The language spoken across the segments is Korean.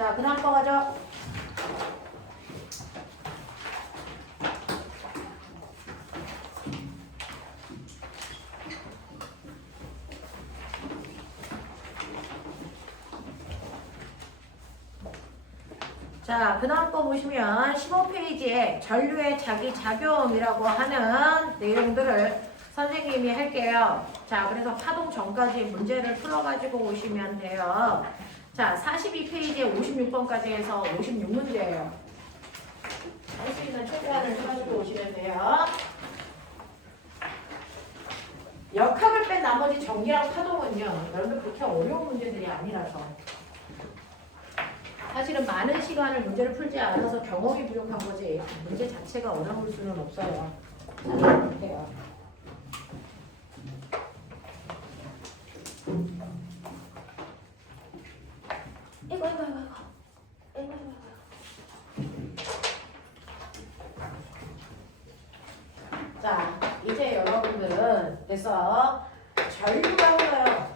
자, 그 다음 거 가죠. 자, 그 다음 거 보시면 15페이지에 전류의 자기작용이라고 하는 내용들을 선생님이 할게요. 자, 그래서 파동 전까지 문제를 풀어가지고 오시면 돼요. 자, 42페이지에 56번까지 해서 56문제예요. 할 수 있는 최대한을 해가지고 오시면 돼요. 역학을 뺀 나머지 전기랑 파동은요, 여러분들 그렇게 어려운 문제들이 아니라서 사실은 많은 시간을 문제를 풀지 않아서 경험이 부족한 거지 문제 자체가 어려울 수는 없어요. 잘 볼게요. 이거. 자, 이제 여러분들은 그래서 전류가 흘러요.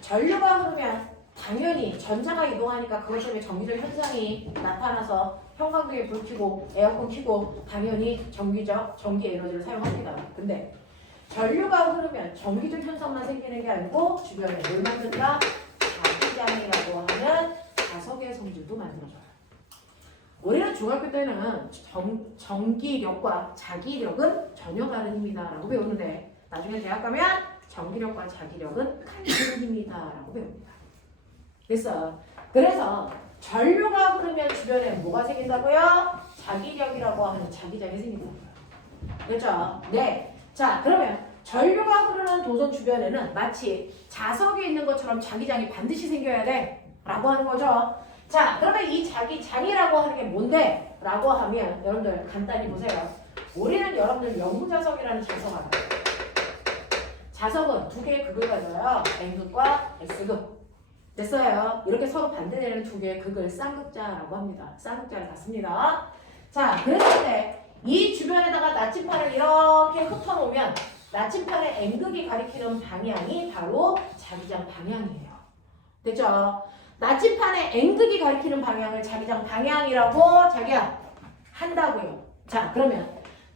전류가 흐르면 당연히 전자가 이동하니까 그것 때문에 전기적 현상이 나타나서 형광등에 불 켜고 에어컨 켜고 당연히 전기 에너지를 사용합니다. 근데 전류가 흐르면 전기적 현상만 생기는 게 아니고 주변에 뭘 만든다? 자기장이라고 하는 자석의 성질도 만들어줘요. 우리는 중학교 때는 전기력과 자기력은 전혀 다른 힘이다 라고 배우는데 나중에 대학 가면 전기력과 자기력은 같은 힘이다 라고 배웁니다. 그래서 전류가 흐르면 주변에 뭐가 생긴다고요? 자기력이라고 하는 자기장이 생긴다고요. 그렇죠? 네. 자, 그러면 전류가 흐르는 도선 주변에는 마치 자석이 있는 것처럼 자기장이 반드시 생겨야 돼 라고 하는 거죠. 자, 그러면 이 자기장이라고 하는 게 뭔데? 라고 하면 여러분들 간단히 보세요. 우리는 여러분들 영구자석이라는 자석 알아요. 자석은 두 개의 극을 가져요. N극과 S극. 됐어요. 이렇게 서로 반대되는 두 개의 극을 쌍극자라고 합니다. 쌍극자를 갖습니다. 자, 그랬을 때 이 주변에다가 나침판을 이렇게 흩어놓으면 나침판의 N극이 가리키는 방향이 바로 자기장 방향이에요. 됐죠? 나침판의 N극이 가리키는 방향을 자기장 방향이라고 자기야 한다고요. 자, 그러면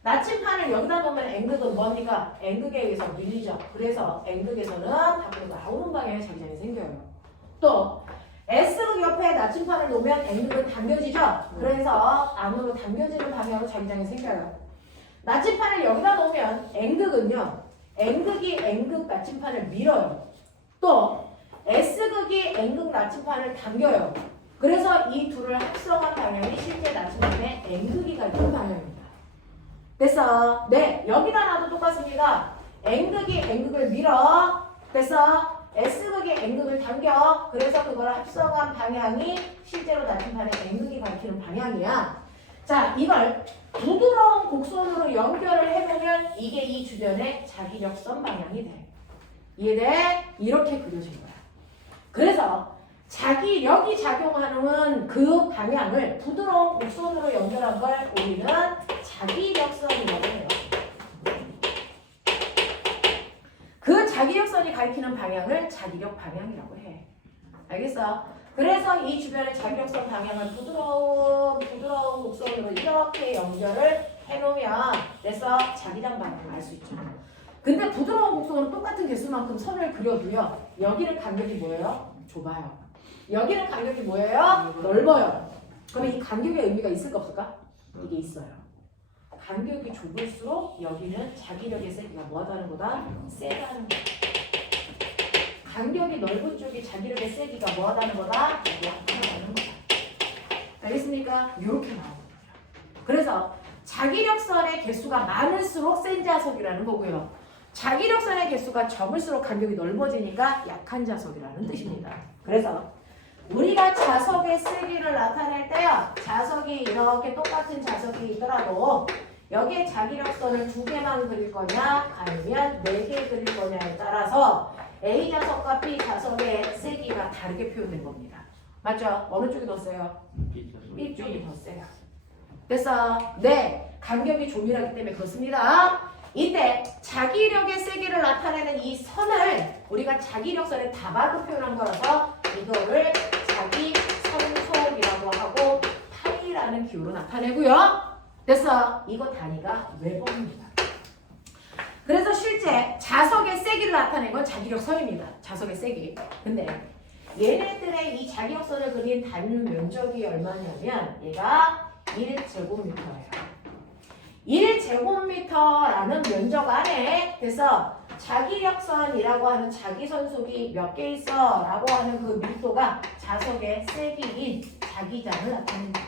나침판을 여기다 놓으면 N극은 뭡니까? N극에 의해서 밀리죠. 그래서 N극에서는 밖으로 나오는 방향의 자기장이 생겨요. 또 S극 옆에 나침판을 놓으면 N극은 당겨지죠. 그래서 안으로 당겨지는 방향으로 자기장이 생겨요. 나침판을 여기다 놓으면 N극은요. N극이 N극 나침판을 밀어요. 또 S극이 N극 나침판을 당겨요. 그래서 이 둘을 합성한 방향이 실제 나침판의 N극이 가리키는 방향입니다. 됐어? 네, 여기다 놔도 똑같습니다. N극이 N극을 밀어. 됐어? S극이 N극을 당겨. 그래서 그걸 합성한 방향이 실제로 나침판의 N극이 가리키는 방향이야. 자, 이걸 부드러운 곡선으로 연결을 해보면 이게 이 주변의 자기력선 방향이 돼. 이해돼? 이렇게 그려진 거야. 그래서 자기력이 작용하는 그 방향을 부드러운 곡선으로 연결한 걸 우리는 자기력선이라고 해요. 그 자기력선이 가리키는 방향을 자기력 방향이라고 해. 알겠어? 그래서 이 주변의 자기력선 방향을 부드러운 곡선으로 이렇게 연결을 해놓으면 그래서 자기장 방향을 알 수 있죠. 근데 부드러운 곡선은 똑같은 개수만큼 선을 그려도요. 여기는 간격이 뭐예요? 좁아요. 여기는 간격이 뭐예요? 넓어요. 그러면 이 간격의 의미가 있을까 없을까? 이게 있어요. 간격이 좁을수록 여기는 자기력의 세기가 뭐하다는 거다? 세다는 거다. 간격이 넓은 쪽이 자기력의 세기가 뭐하다는 거다? 약하다는 거다. 알겠습니까? 이렇게 나오거든요. 그래서 자기력선의 개수가 많을수록 센 자석이라는 거고요. 자기력선의 개수가 적을수록 간격이 넓어지니까 약한 자석이라는 뜻입니다. 그래서 우리가 자석의 세기를 나타낼 때요. 자석이 이렇게 똑같은 자석이 있더라도 여기에 자기력선을 2개만 그릴 거냐 아니면 4개 그릴 거냐에 따라서 A 자석과 B 자석의 세기가 다르게 표현된 겁니다. 맞죠? 어느 쪽이 더 세요? B 쪽이 더 세요. 됐어? 네. 간격이 조밀하기 때문에 그렇습니다. 이때 자기력의 세기를 나타내는 이 선을 우리가 자기력선의 다발로 표현한 거라서 이거를 자기선 가는 기호로 나타내고요. 됐어. 이거 단위가 웨버입니다. 그래서 실제 자석의 세기를 나타낸 건 자기력선입니다. 자석의 세기. 근데 얘네들의 이 자기력선을 그린 단 면적이 얼마냐면 얘가 1제곱미터예요. 1제곱미터라는 면적 안에 그래서 자기력선이라고 하는 자기선속이 몇 개 있어 라고 하는 그 밀도가 자석의 세기인 자기장을 나타냅니다.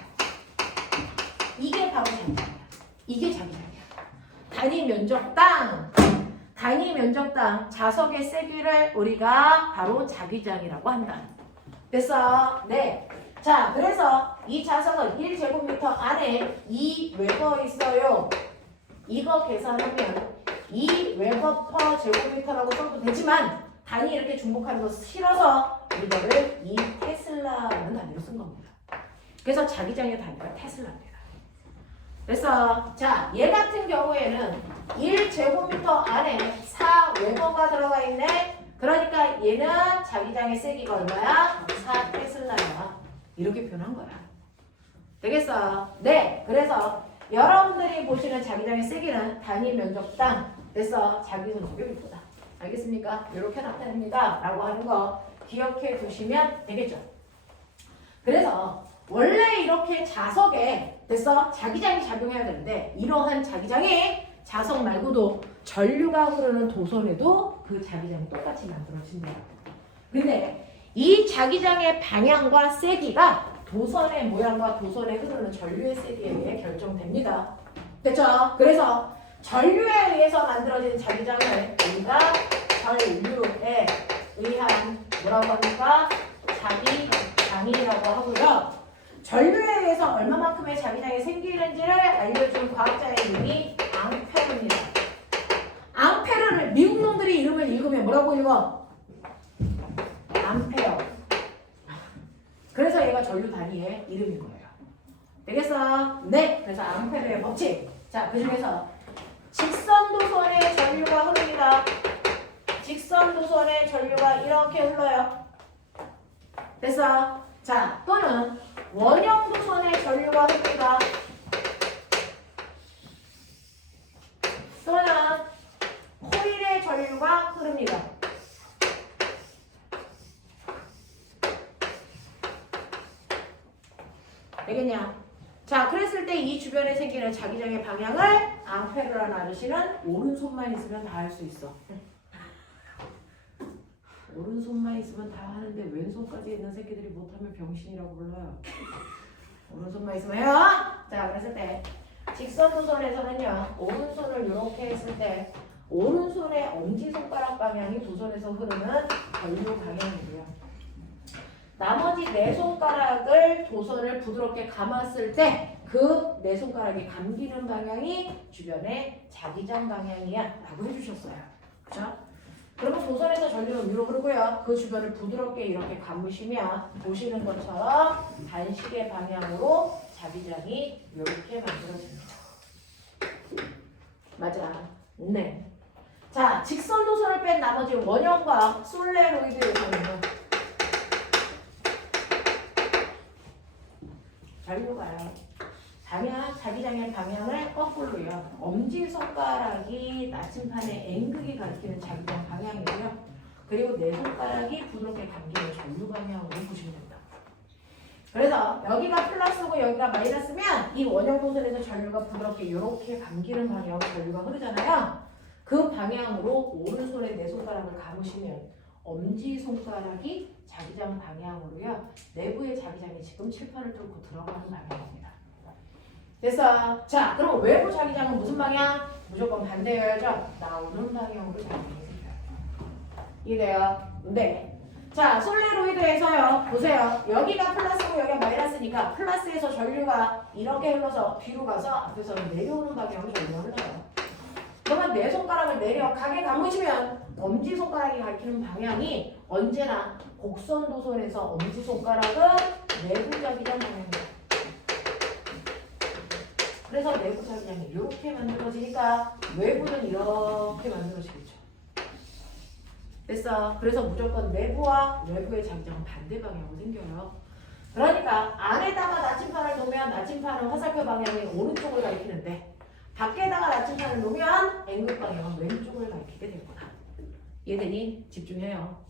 이게 바로 자기장이야. 이게 자기장이야. 단위 면적당 자석의 세기를 우리가 바로 자기장이라고 한다. 됐어? 네. 자, 그래서 이 자석은 1제곱미터 안에 2웨버 있어요. 이거 계산하면 2웨버 퍼 제곱미터라고 써도 되지만 단위 이렇게 중복하는 거 싫어서 이거를 2테슬라라는 단위로 쓴 겁니다. 그래서 자기장의 단위가 테슬라입니다. 그래서 자, 얘 같은 경우에는 1제곱미터 안에 4웨버가 들어가 있네. 그러니까 얘는 자기장의 세기가 얼마야? 4테슬라야. 이렇게 표현한 거야. 되겠어? 네. 그래서 여러분들이 보시는 자기장의 세기는 단위 면적당 됐어? 자기선속의 밀도다. 알겠습니까? 이렇게 나타냅니다. 라고 하는 거 기억해 두시면 되겠죠? 그래서 원래 이렇게 자석에 됐어? 자기장이 작용해야 되는데 이러한 자기장이 자석 말고도 전류가 흐르는 도선에도 그 자기장이 똑같이 만들어진대요. 근데 이 자기장의 방향과 세기가 도선의 모양과 도선에 흐르는 전류의 세기에 의해 결정됩니다. 됐죠? 그래서 전류에 의해서 만들어진 자기장을 우리가 전류에 의한 뭐라고 합니까? 자기장이라고 하고요. 전류에 의해서 얼마만큼의 자기장이 생기는지를 알려준 과학자의 이름이 앙페르입니다. 앙페르를 미국 놈들이 이름을 읽으면 뭐라고 읽어? 암페어. 그래서 얘가 전류 단위의 이름인 거예요. 되겠어? 네. 그래서 암페르의 법칙. 자, 그 중에서 직선 도선의 전류가 흐릅니다. 직선 도선의 전류가 이렇게 흘러요. 됐어? 자, 또는 원형 도선의 전류가 흐릅니다. 또는 코일의 전류가 흐릅니다. 되겠냐? 자, 그랬을 때 이 주변에 생기는 자기장의 방향을 앙페르라는 아저씨는 오른손만 있으면 다 할 수 있어. 오른손만 있으면 다 하는데 왼손까지 있는 새끼들이 못하면 병신이라고 불러요. 오른손만 있으면 해요. 자, 그랬을 때 직선 도선에서는요, 오른손을 이렇게 했을 때 오른손의 엄지손가락 방향이 도선에서 흐르는 전류 방향이고요. 나머지 네 손가락을 도선을 부드럽게 감았을 때 그 네 손가락이 감기는 방향이 주변의 자기장 방향이야 라고 해주셨어요. 그죠? 그러면 도선에서 전류가 위로 흐르고요. 그 주변을 부드럽게 이렇게 감으시면 보시는 것처럼 반시계 방향으로 자기장이 이렇게 만들어집니다. 맞아. 네. 자, 직선 도선을 뺀 나머지 원형과 솔레로이드에서는 전류가요. 자기장의 방향을 거꾸로요. 엄지손가락이 나침판의 N극이 가리키는 자기장 방향이고요. 그리고 네 손가락이 부드럽게 감기는 전류 방향으로 보시면 됩니다. 그래서 여기가 플러스고 여기가 마이너스면 이 원형 도선에서 전류가 부드럽게 이렇게 감기는 방향으로 전류가 흐르잖아요. 그 방향으로 오른손에 네 손가락을 감으시면 엄지손가락이 자기장 방향으로요. 내부의 자기장이 지금 칠판을 뚫고 들어가는 방향입니다. 됐어. 자, 그럼 외부 자기장은 무슨 방향? 무조건 반대여야죠. 나오는 방향으로 자기장이 생겨요. 이해돼요? 네. 자, 솔레로이드에서요. 보세요. 여기가 플러스고 여기가 마이너스니까 플러스에서 전류가 이렇게 흘러서 뒤로 가서 앞에서 내려오는 방향으로 전류가 흘러요. 그러면 내 손가락을 내려가게 감으시면 엄지손가락이 가리키는 방향이 언제나 곡선 도선에서 엄지손가락은 내부 자기장 방향입니다. 그래서 내부 자기장이 이렇게 만들어지니까 외부는 이렇게 만들어지겠죠. 됐어. 그래서 무조건 내부와 외부의 자기장은 반대 방향으로 생겨요. 그러니까 안에다가 나침판을 놓으면 나침판은 화살표 방향이 오른쪽을 가리키는데 밖에다가 나침판을 놓으면 N극 방향은 왼쪽을 가리키게 될 거다. 이해되니? 집중해요.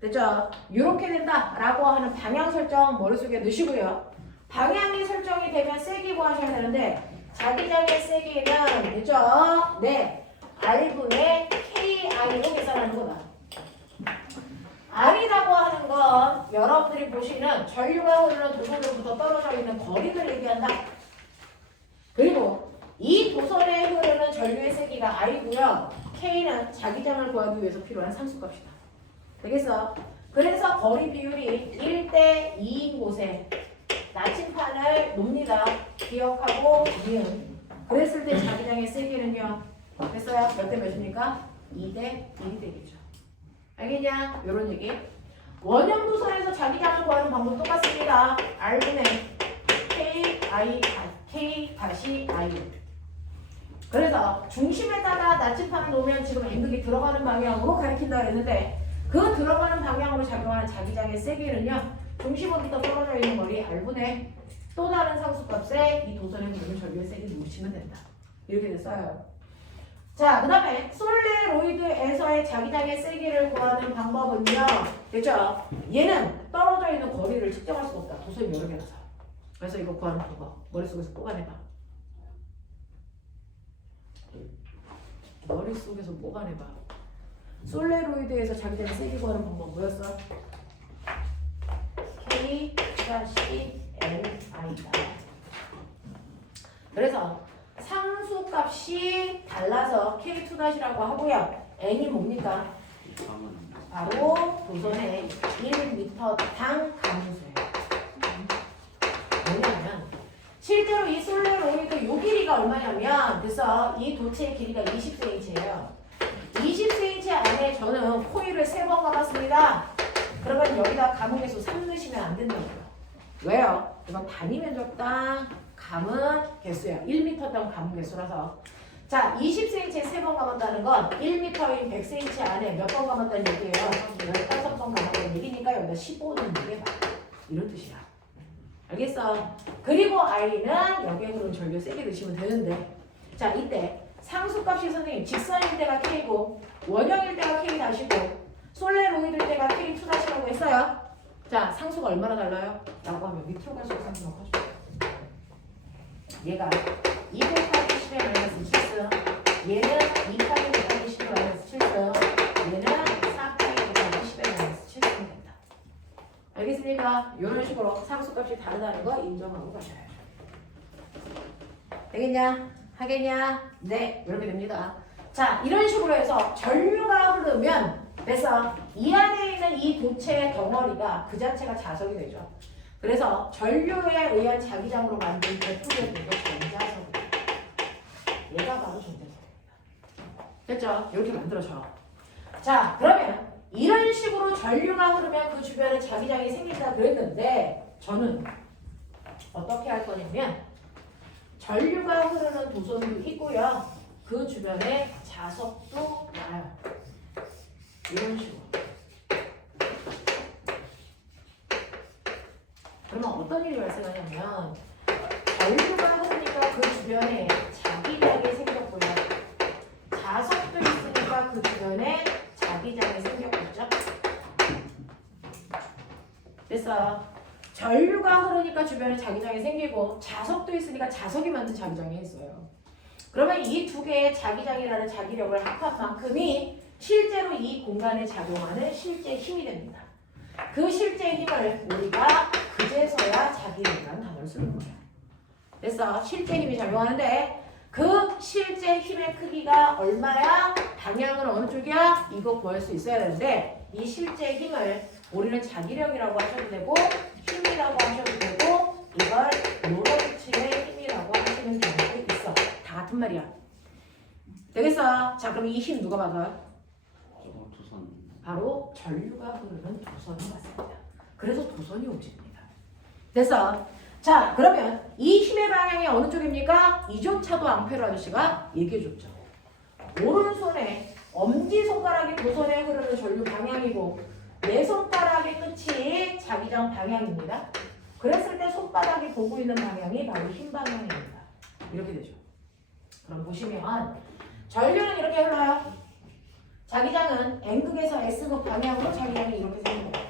됐죠? 이렇게 된다라고 하는 방향 설정 머릿속에 넣으시고요. 방향이 설정이 되면 세기 구하셔야 되는데 자기장의 세기는 됐죠? 네, R분의 KI로 계산하는 거다. R이라고 하는 건 여러분들이 보시는 전류가 흐르는 도선으로부터 떨어져 있는 거리를 얘기한다. 그리고 이 도선에 흐르는 전류의 세기가 I고요. K는 자기장을 구하기 위해서 필요한 상수값이다. 되겠어? 그래서 거리 비율이 1대 2인 곳에 나침판을 놉니다. 기억하고 니은. 그랬을 때 자기장의 세기는요. 됐어요? 몇 대 몇입니까? 2대 1이 되겠죠. 알겠냐? 요런 얘기. 원형 도선에서 자기장을 구하는 방법 똑같습니다. R분의 K 다시 I. 그래서 중심에다가 나침판을 놓으면 지금 N극이 들어가는 방향으로 가리킨다 그랬는데 그 들어가는 방향으로 작용하는 자기장의 세기는요. 중심으로부터 떨어져 있는 거리 R분의 또 다른 상수값에 이 도선에 흐르는 전류의 세기를 놓으시면 된다. 이렇게 됐어요. 자, 그 다음에 솔레로이드에서의 자기장의 세기를 구하는 방법은요. 됐죠? 얘는 떨어져 있는 거리를 측정할 수가 없다. 도선이 여러 개라서. 그래서 이거 구하는 방법 머릿속에서 뽑아내봐. 머릿속에서 뽑아내봐. 솔레로이드에서 자기장의 세기 구하는 방법 뭐였어? K-NI다. 그래서 상수값이 달라서 K2-라고 하고요. N이 뭡니까? 바로 도선의 1m당 감소예요. 뭐냐면 실제로 이 솔레로이드 요 길이가 얼마냐면 그래서 이 도체의 길이가 20cm예요. 20cm 안에 저는 코일을 3번 감았습니다. 그러면 여기다 감응계수 3 넣으시면 안 된다고요. 왜요? 이건 단위 면적당 감은 개수예요. 1m당 감은 개수라서. 자, 20cm에 3번 감았다는 건 1m인 100cm 안에 몇 번 감았다는 얘기예요? 15번 감았다는 얘기니까 여기다 15는 넣어봐. 이런 뜻이야. 알겠어? 그리고 I는 여기에 흐르는 전류 세게 넣으시면 되는데 자, 이때 상수값이 선생님 직선일 때가 K고 원형일 때가 K-고 솔레로이드일 때가 K2-라고 했어요. 자, 상수가 얼마나 달라요? 라고 하면 밑으로 갈수록 상수가 커져요. 얘가 2 곱하기 10의 마이너스 7승, 얘는 2 곱하기 10의 마이너스 7승, 얘는 4 곱하기 10의 마이너스 7승이 된다. 알겠습니까? 이런 식으로 상수값이 다르다는 거 인정하고 가셔야죠. 되겠냐? 하겠냐? 네, 이렇게 됩니다. 자, 이런 식으로 해서 전류가 흐르면 그래서 이 안에 있는 이 도체의 덩어리가 그 자체가 자석이 되죠. 그래서 전류에 의한 자기장으로 만든 배프의 공도 전자석입니다. 얘가 바로 전자석입니다. 됐죠? 이렇게 만들어져. 자, 그러면 이런 식으로 전류가 흐르면 그 주변에 자기장이 생긴다 그랬는데 저는 어떻게 할 거냐면 전류가 흐르는 도선도 있고요. 그 주변에 자석도 나요. 이런 식으로. 그러면 어떤 일이 발생하냐면 전류가 흐르니까 그 주변에 자기장이 생겼고요. 자석도 있으니까 그 주변에 자기장이 생겼겠죠. 그래서 전류가 흐르니까 주변에 자기장이 생기고 자석도 있으니까 자석이 만든 자기장이 있어요. 그러면 이 두 개의 자기장이라는 자기력을 합한 만큼이 실제로 이 공간에 작용하는 실제 힘이 됩니다. 그 실제 힘을 우리가 그제서야 자기력이라는 단어를 쓰는 거예요. 그래서 실제 힘이 작용하는데 그 실제 힘의 크기가 얼마야? 방향은 어느 쪽이야? 이거 구할 수 있어야 되는데 이 실제 힘을 우리는 자기력이라고 하셔도 되고 힘이라고 하셔도 되고 이걸 요로비침의 힘이라고 하시는 경우도 있어. 다 같은 말이야. 되겠어? 자, 그럼 이 힘 누가 받아요? 도선. 바로 전류가 흐르는 도선이 맞습니다. 그래서 도선이 오집니다. 됐어? 자, 그러면 이 힘의 방향이 어느 쪽입니까? 이조차도 앙페르 아저씨가 얘기해줬죠. 오른손에 엄지손가락이 도선에 흐르는 전류 방향이고 내 손가락의 끝이 자기장 방향입니다. 그랬을 때 손바닥이 보고 있는 방향이 바로 흰 방향입니다. 이렇게 되죠. 그럼 보시면 전류는 이렇게 흘러요. 자기장은 N극에서 S극 방향으로 자기장이 이렇게 생깁니다.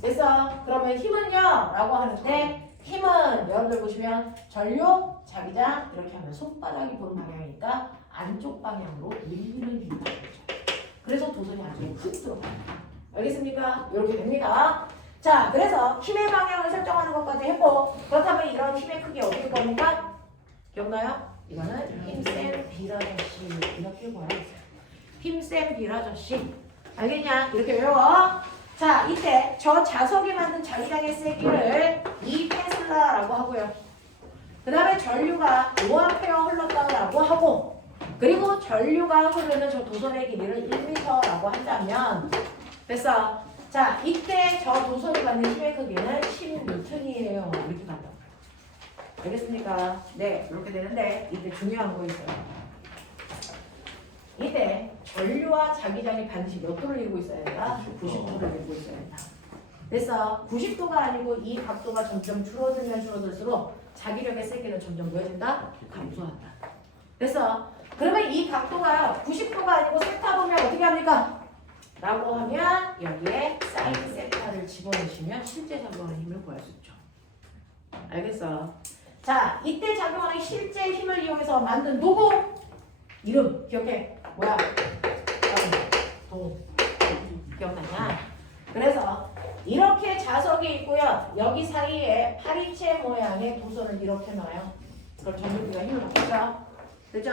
됐어? 그러면 힘은요? 라고 하는데 힘은 여러분들 보시면 전류, 자기장 이렇게 하면 손바닥이 보는 방향이니까 안쪽 방향으로 밀리는 힘이 되죠. 그래서 도선이 안쪽으로 훅 들어가요. 알겠습니까? 이렇게 됩니다. 자, 그래서 힘의 방향을 설정하는 것까지 했고 그렇다면 이런 힘의 크기 어떻게 구합니까? 기억나요? 이거는 힘센 비라저씨 이렇게 구하겠어요. 힘센 비라저씨 알겠냐? 이렇게 외워. 자, 이때 저 자석이 만든 자기장의 세기를 2테슬라라고 하고요. 그 다음에 전류가 5A 흘렀다고 하고 그리고 전류가 흐르는 저 도선의 길이를 1m라고 한다면 됐어. 자, 이때 저 도선이 받는 힘의 크기는 10N이에요. 이렇게 간다. 알겠습니까? 네, 이렇게 되는데 이때 중요한 거 있어요. 이때 전류와 자기장이 반드시 몇 도를 이루고 있어야 된다? 90도를 이루고 있어야 된다. 그래서 90도가 아니고 이 각도가 점점 줄어들면 줄어들수록 자기력의 세기는 점점 뭐해진다? 감소한다. 그래서 그러면 이 각도가 90도가 아니고 세타 보면 어떻게 합니까? 라고 하면 여기에 사인 세타를 집어넣으시면 실제 작용하는 힘을 구할 수 있죠. 알겠어? 자, 이때 작용하는 실제 힘을 이용해서 만든 도구 이름 기억해. 뭐야? 도. 기억나냐? 그래서 이렇게 자석이 있고요. 여기 사이에 파리채 모양의 도선을 이렇게 놔요. 그럼 전류기가 힘을 받겠죠? 그죠?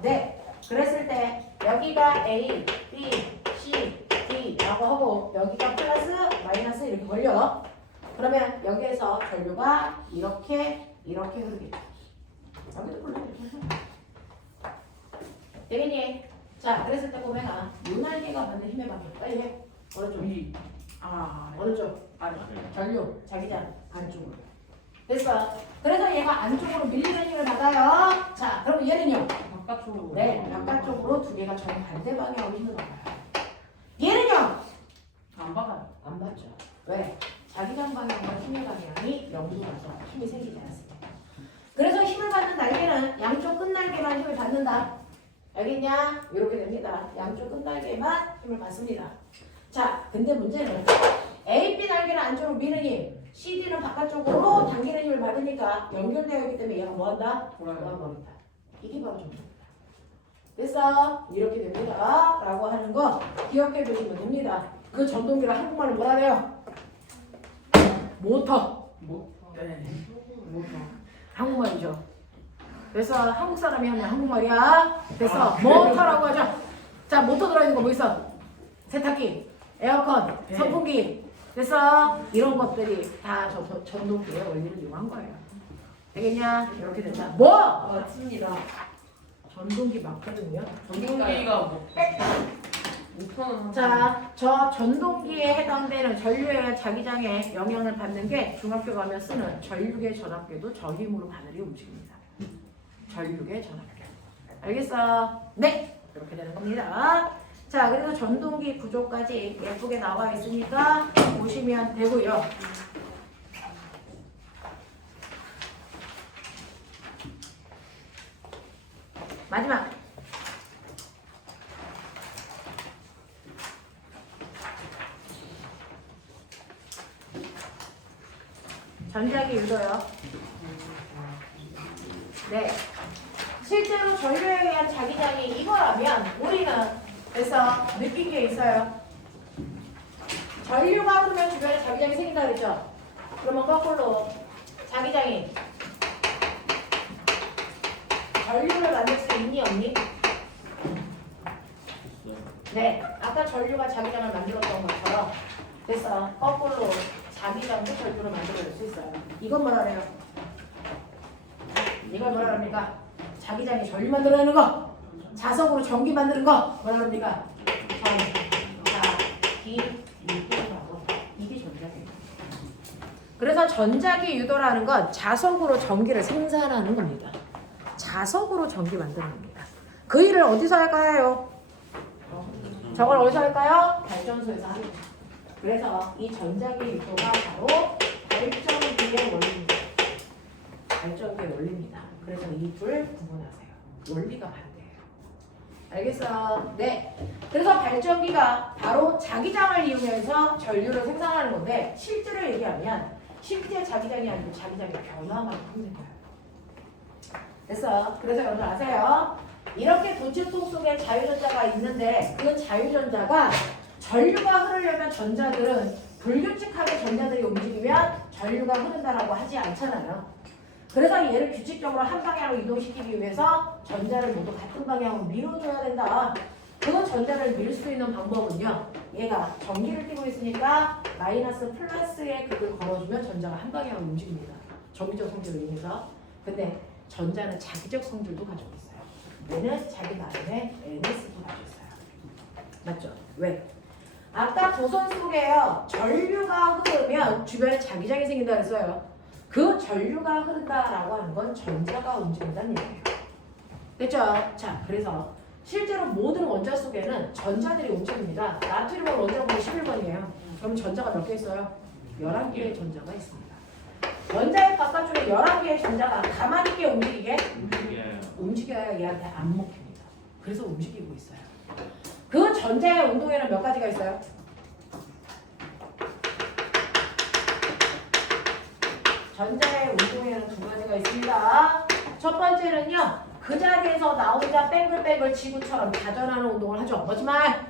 네. 그랬을 때 여기가 A, B, C, D라고 하고 여기가 플러스, 마이너스 이렇게 걸려. 그러면 여기에서 전류가 이렇게 흐르겠죠. 여기도 불러. 되겠니? 자, 그랬을 때 보면 요날개가 받는 힘의 방향 빨리 해. 어느 쪽? 어느 쪽? 전류, 자기장 안쪽으로. 됐어. 그래서 얘가 안쪽으로 밀리는 힘을 받아요. 자, 그럼 얘는요? 바깥쪽으로. 네, 바깥쪽으로 두 개가 정반대 방향으로 힘을 받아요. 얘는요? 안 받아요. 안 받죠. 왜? 자기장 방향과 힘의 방향이 영도라서 힘이 생기지 않습니다. 그래서 힘을 받는 날개는 양쪽 끝날개만 힘을 받는다. 알겠냐? 이렇게 됩니다. 양쪽 끝날개만 힘을 받습니다. 자, 근데 문제는 A, B 날개를 안쪽으로 미는 힘, CD는 바깥쪽으로 당기는 힘을 받으니까 연결되어 있기 때문에 얘가 뭐한다? 돌아버린다. 이게 바로 전동입니다. 됐어? 이렇게 됩니다. 라고 하는 거 기억해 두시면 됩니다. 그 전동기를 한국말로 뭐라 해요? 모터. 네. 모터. 한국말이죠. 그래서 한국 사람이 하면 한국말이야. 그래서 모터라고 하죠. 자, 모터 들어있는 거 뭐 있어? 세탁기, 에어컨, 선풍기. 그래서 이런 것들이 다 전동기의 원리를 이용한 거예요. 되겠냐? 이렇게 된다. 뭐? 맞습니다. 전동기 맞거든요. 전동기가 뭐? 모터는 자, 저 전동기에 해당되는 전류의 자기장에 영향을 받는 게 중학교 가면 쓰는 전류계 전압계도 저 힘으로 바늘이 움직입니다. 전류계 전압계. 알겠어? 네! 이렇게 되는 겁니다. 자, 그래서 전동기 구조까지 예쁘게 나와 있으니까 보시면 되고요. 마지막. 전자기 유도요. 네. 실제로 전류에 의한 자기장이 이거라면 우리는 그래서 느낀 게 있어요. 전류가 흐르면 주변에 자기장이 생긴다 그랬죠? 그러면 거꾸로 자기장이 전류를 만들 수 있니 없니? 네. 아까 전류가 자기장을 만들었던 것처럼 그래서 거꾸로 자기장도 전류를 만들어낼 수 있어요. 이건 뭐라 그래요? 이걸 뭐라 합니까? 자기장이 전류 만들어내는 거, 자석으로 전기 만드는 거 뭐라 합니까? 전자기 유도라고. 이게 전자기입니다. 그래서 전자기 유도라는 건 자석으로 전기를 생산하는 겁니다. 자석으로 전기 만드는 겁니다. 그 일을 어디서 할까요? 저걸 어디서 할까요? 발전소에서 하는 거죠. 그래서 이 전자기 유도가 바로 발전기의 원리입니다. 발전기의 원리입니다. 그래서 이 둘 구분하세요. 원리가 반대예요. 알겠어? 네. 그래서 발전기가 바로 자기장을 이용해서 전류를 생산하는 건데 실제로 얘기하면 실제 자기장이 아니고 자기장의 변화만큼 생겨요. 됐어? 그래서 여러분 아세요? 이렇게 도체통 속에 자유전자가 있는데 그 자유전자가 전류가 흐르려면 전자들은 불규칙하게 전자들이 움직이면 전류가 흐른다라고 하지 않잖아요. 그래서 얘를 규칙적으로 한 방향으로 이동시키기 위해서 전자를 모두 같은 방향으로 밀어줘야 된다. 그 전자를 밀 수 있는 방법은요. 얘가 전기를 띠고 있으니까 마이너스 플러스의 극을 걸어주면 전자가 한 방향으로 움직입니다. 정기적 성질을 이용해서. 근데 전자는 자기적 성질도 가지고 있어요. 얘는 자기 나름의 NS도 가지고 있어요. 맞죠? 왜? 아까 도선 속에요. 전류가 흐르면 주변에 자기장이 생긴다 그랬어요. 그 전류가 흐른다라고 하는 건 전자가 움직인다는 얘기예요. 됐죠? 자, 그래서 실제로 모든 원자 속에는 전자들이 움직입니다. 나트륨은 원자 번호 11번이에요. 그럼 전자가 몇 개 있어요? 11개의 전자가 있습니다. 원자의 바깥쪽에 11개의 전자가 가만히 있게 움직이게? 움직여야 얘한테 안 먹힙니다. 그래서 움직이고 있어요. 그 전자의 운동에는 몇 가지가 있어요? 전자의 운동에는 두 가지가 있습니다. 첫 번째는요. 그 자리에서 나 혼자 뱅글뱅글 지구처럼 다전하는 운동을 하죠. 뭐지만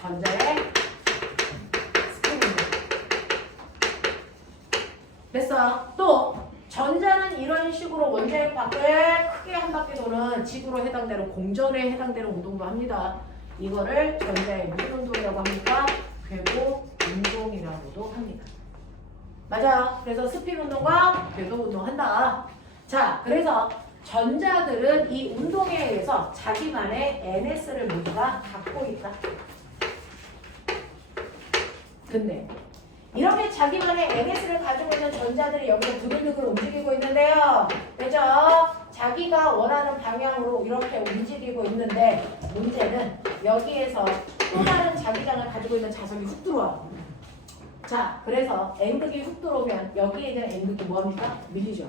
전자의 스피닝 운동. 됐어. 또 전자는 이런 식으로 원자의 밖을 크게 한 바퀴 도는 지구로 해당되는 공전에 해당되는 운동도 합니다. 이거를 전자의 무슨 운동이라고 합니까? 궤도 운동이라고도 합니다. 맞아. 그래서 스핀 운동과 궤도 운동한다. 자, 그래서 전자들은 이 운동에 의해서 자기만의 NS를 모두가 갖고 있다. 근데 이렇게 자기만의 NS를 가지고 있는 전자들이 여기서 두글두글 움직이고 있는데요. 그죠? 자기가 원하는 방향으로 이렇게 움직이고 있는데 문제는 여기에서 또 다른 자기장을 가지고 있는 자석이 훅 들어와. 자, 그래서 N극이 훅 들어오면 여기에 있는 N극이 뭐합니까? 밀리죠.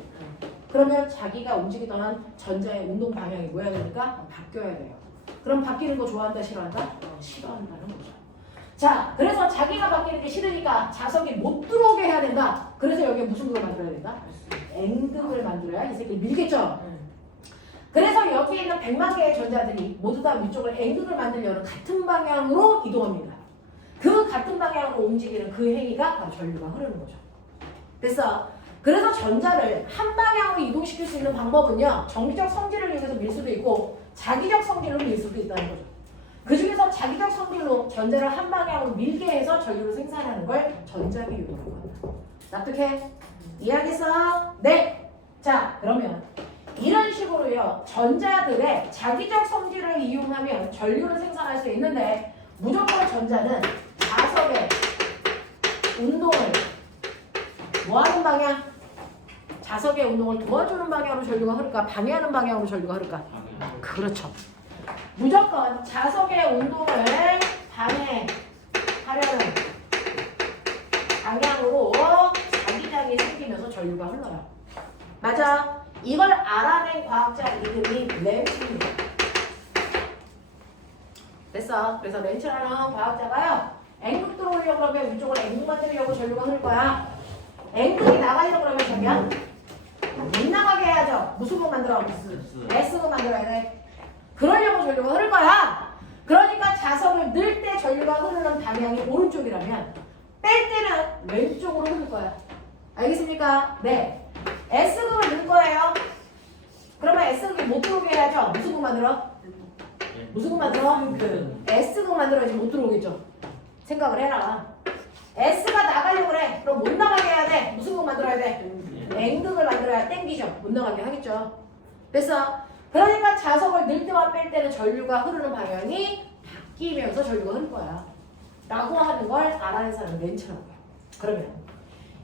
그러면 자기가 움직이던 한 전자의 운동 방향이 뭐야 되니까 바뀌어야 돼요. 그럼 바뀌는 거 좋아한다, 싫어한다? 싫어한다는 거죠. 자, 그래서 자기가 바뀌는 게 싫으니까 자석이 못 들어오게 해야 된다. 그래서 여기에 무슨 극을 만들어야 된다? N극을 만들어야 이 새끼 밀겠죠? 그래서 여기에 있는 100만 개의 전자들이 모두 다 위쪽을 N극을 만들려는 같은 방향으로 이동합니다. 그 같은 방향으로 움직이는 그 행위가 바로 전류가 흐르는 거죠. 됐어? 그래서 전자를 한 방향으로 이동시킬 수 있는 방법은요. 정기적 성질을 이용해서 밀 수도 있고 자기적 성질로 밀 수도 있다는 거죠. 그 중에서 자기적 성질로 전자를 한 방향으로 밀게 해서 전류를 생산하는 걸 전자기 유도라고 합니다. 납득해? 이해하겠어? 네! 자, 그러면 이런 식으로요. 전자들의 자기적 성질을 이용하면 전류를 생산할 수 있는데 무조건 전자는 자석의 운동을 뭐하는 방향? 자석의 운동을 도와주는 방향으로 전류가 흐를까? 방해하는 방향으로 전류가 흐를까? 그렇죠. 무조건 자석의 운동을 방해하려는 방향으로 자기장이 생기면서 전류가 흘러요. 맞아. 이걸 알아낸 과학자 이름이 렌츠입니다. 됐어. 그래서 렌츠라는 과학자가요. N극 들어오려고 그러면 위쪽으로 N극 만들려고 전류가 흐를 거야. N극이 나가려고 그러면 저기야 못 나가게 해야죠. 무슨 극 만들어? S극 만들어야 돼. 그러려고 전류가 흐를 거야. 그러니까 자석을 넣을 때 전류가 흐르는 방향이 오른쪽이라면 뺄 때는 왼쪽으로 흐를 거야. 알겠습니까? 네. S극을 넣을 거예요. 그러면 S극이 못 들어오게 해야죠. 무슨 극 만들어? 무슨 극 만들어? S극 만들어야지 못 들어오겠죠. 생각을 해라. S가 나가려고 그래. 그럼 못 나가게 해야 돼. 무슨 극 만들어야 돼? N극을 만들어야 땡기죠. 못 나가게 하겠죠. 됐어? 그러니까 자석을 넣을 때와 뺄 때는 전류가 흐르는 방향이 바뀌면서 전류가 흐를 거야. 라고 하는 걸 알아낸 사람은 렌츠라고 해요. 그러면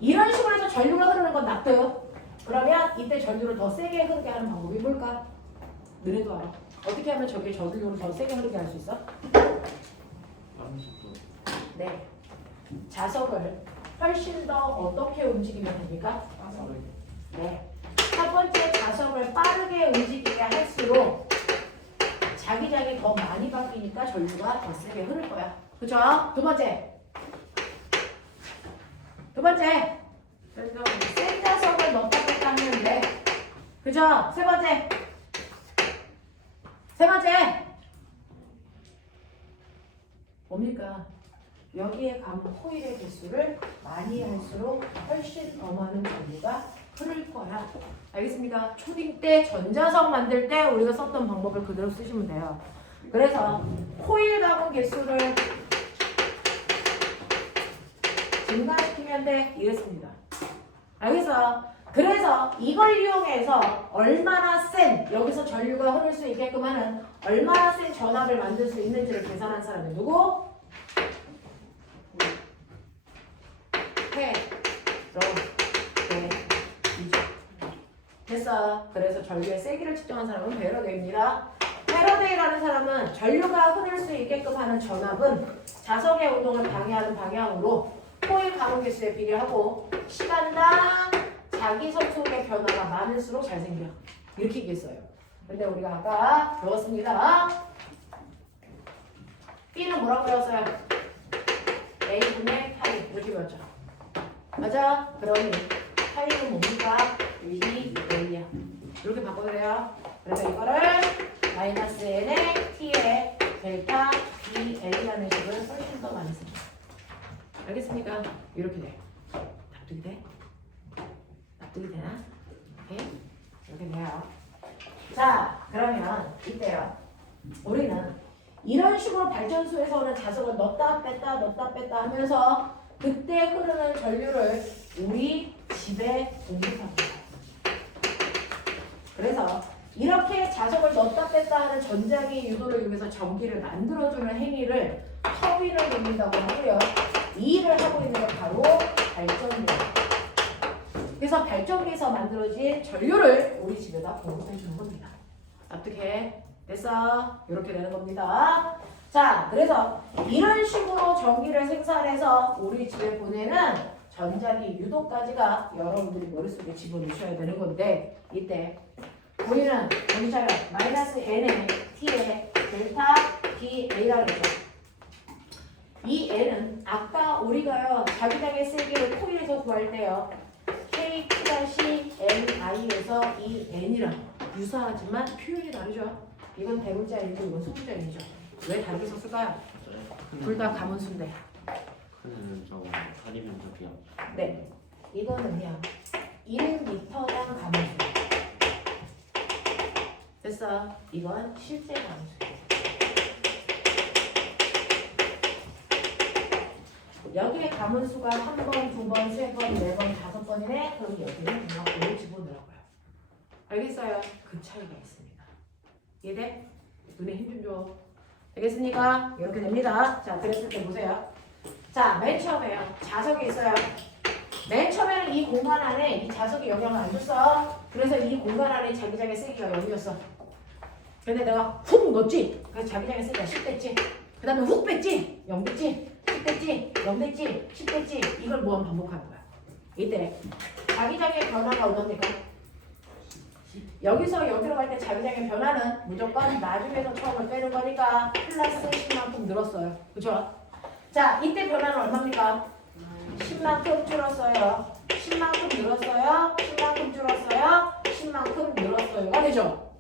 이런 식으로 해서 전류가 흐르는 건 납득. 그러면 이때 전류를 더 세게 흐르게 하는 방법이 뭘까? 너네도 알아. 어떻게 하면 저게 전류를 더 세게 흐르게 할 수 있어? 네. 자석을 훨씬 더 어떻게 움직이면 됩니까? 네. 첫 번째 자석을 빠르게 움직이게 할수록 자기장이 더 많이 바뀌니까 전류가 더 세게 흐를 거야. 그죠? 두 번째. 센 자석을 넣었다 뺐다 하면 돼. 그죠? 세 번째. 뭡니까? 여기에 감은 코일의 개수를 많이 할수록 훨씬 더 많은 전류가 흐를 거야. 알겠습니까? 초딩 때 전자석 만들 때 우리가 썼던 방법을 그대로 쓰시면 돼요. 그래서 코일 감은 개수를 증가시키면 돼. 이랬습니다. 알겠어? 그래서 이걸 이용해서 얼마나 센, 여기서 전류가 흐를 수 있게끔 하는 얼마나 센 전압을 만들 수 있는지를 계산한 사람이 누구? 됐어. 그래서 전류의 세기를 측정한 사람은 패러데이입니다. 패러데이라는 사람은 전류가 흐를 수 있게끔 하는 전압은 자석의 운동을 방해하는 방향으로 코일 감은 개수에 비례하고 시간당 자기 성속의 변화가 많을수록 잘 생겨. 이렇게 얘기했어요. 근데 우리가 아까 배웠습니다. B는 뭐라고 배웠어요? A분의 파이 이렇게 배웠죠. 맞아? 그러니 파이는 뭡니까? 이 A야. 이렇게 바꿔도 돼요. 그래서 이거를 마이너스 N의 T의 델타 BA라는 식을 훨씬 더 많이 씁니다. 알겠습니까? 이렇게 돼. 납득이 돼? 납득이 되나? 오케이? 이렇게 돼요. 자, 그러면 이때요. 우리는 이런 식으로 발전소에서는 자석을 넣었다 뺐다 하면서 그때 흐르는 전류를 우리 집에 공급합니다. 그래서 이렇게 자석을 넣었다 뺐다 하는 전자기 유도를 이용해서 전기를 만들어주는 행위를 터빈을 돌린다고 하고요. 이 일을 하고 있는 게 바로 발전기예요. 그래서 발전기에서 만들어진 전류를 우리 집에다 공급해주는 겁니다. 납득해? 됐어? 이렇게 되는 겁니다. 자, 그래서 이런 식으로 전기를 생산해서 우리 집에 보내는 전자기 유도까지가 여러분들이 머릿속에 집어넣으셔야 되는 건데 이때 우리는 전자력 마이너스 N의 T의 델타 BA라고 했죠. 이 N은 아까 우리가요 자기장의 세기를 코일에서 구할 때요 K-NI에서 이 N이랑 유사하지만 표현이 다르죠. 이건 대문자이고 이건 소문자이죠. 왜 다르게 썼을까요? 둘 다 가문수인데. 큰애는 저거 다리 면적이야. 네. 이거는요 1m당 가문수. 됐어. 이건 실제 가문수. 여기에 가문수가 한 번, 두 번, 세 번, 네 번, 다섯 번이네. 그럼 여기는 중학교를 집어넣으라고요. 알겠어요? 그 차이가 있습니다. 이해돼? 눈에 힘 좀 줘. 알겠습니까? 이렇게 됩니다. 자, 그랬을 때 보세요. 자, 맨 처음에요. 자석이 있어요. 맨 처음에는 이 공간 안에 이 자석이 영향을 안 줬어. 그래서 이 공간 안에 자기장의 세기가 0이었어. 근데 내가 훅 넣었지. 그래서 자기장의 세기가 10 됐지. 그 다음에 훅 뺐지. 0 됐지. 10 됐지. 0 됐지. 10 됐지. 이걸 무한 반복하는 거야. 이때 자기장의 변화가 어떻습니까? 여기서 여기로 갈 때 자기장의 변화는 무조건 나중에서 처음을 빼는 거니까 플러스 10만큼 늘었어요. 그죠? 자, 이때 변화는 얼마입니까? 10만큼 줄었어요. 10만큼 늘었어요. 10만큼 줄었어요. 10만큼 늘었어요가 되죠?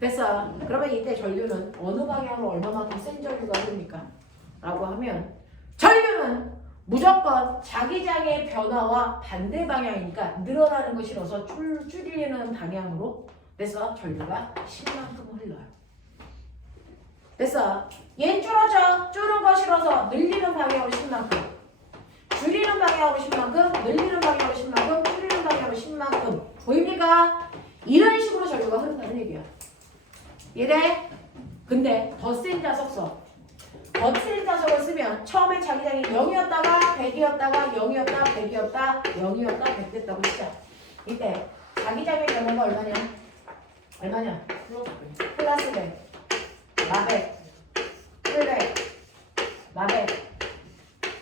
됐어. 그러면 이때 전류는 어느 방향으로 얼마만큼 센 전류가 흐릅니까? 라고 하면 전류는 무조건 자기장의 변화와 반대 방향이니까 늘어나는 거 싫어서 줄이는 방향으로 됐어? 전류가 10만큼 흘러요. 됐어? 얘는 줄어져. 줄은 거 싫어서 늘리는 방향으로 10만큼. 줄이는 방향으로 10만큼, 늘리는 방향으로 10만큼, 줄이는 방향으로 10만큼. 보입니까? 이런 식으로 전류가 흐른다는 얘기야. 이해돼? 근데 더 센 자석 써. 더 센 자석을 쓰면 처음에 자기장이 0이었다가 100이었다가 0이었다 100이었다 0이었다 100 됐다고 치자. 이때 자기장의 변화가 얼마냐? 얼마냐? 플러스 100, 마백, 풀백, 마백,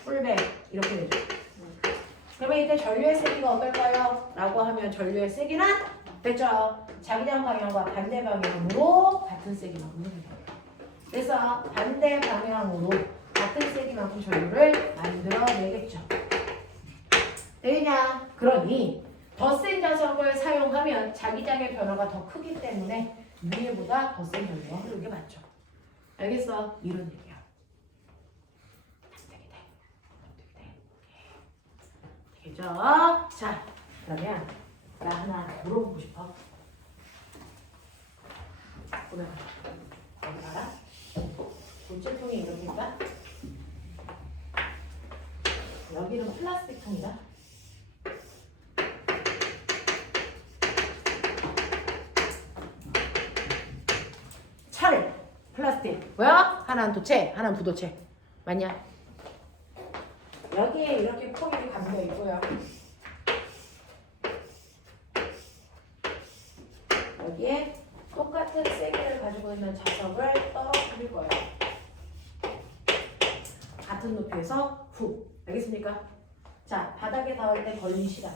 풀백 이렇게 되죠. 그러면 이때 전류의 세기가 어떨까요? 라고 하면 전류의 세기는 됐죠? 자기장 방향과 반대 방향으로 같은 세기만큼 됩니다. 그래서 반대 방향으로 같은 세기만큼 전류를 만들어내겠죠. 되겠냐? 그러니 더 센 자석을 사용하면 자기장의 변화가 더 크기 때문에 위에보다 더 센 전류가 흐르게 맞죠. 알겠어? 이런 얘기야. 되겠죠? 자, 그러면 나 하나 물어보고 싶어. 보면 어디 알아? 본체통이 이럽니까? 여기는 플라스틱 통이다. 차를 플라스틱 뭐야? 하나는 도체, 하나는 부도체. 맞냐? 여기에 이렇게 코일이 감겨 있고요. 여기에 똑같은 세기를 가지고 있는 자석을 떨어뜨릴 거예요. 같은 높이에서 후. 알겠습니까? 자, 바닥에 닿을 때 걸린 시간.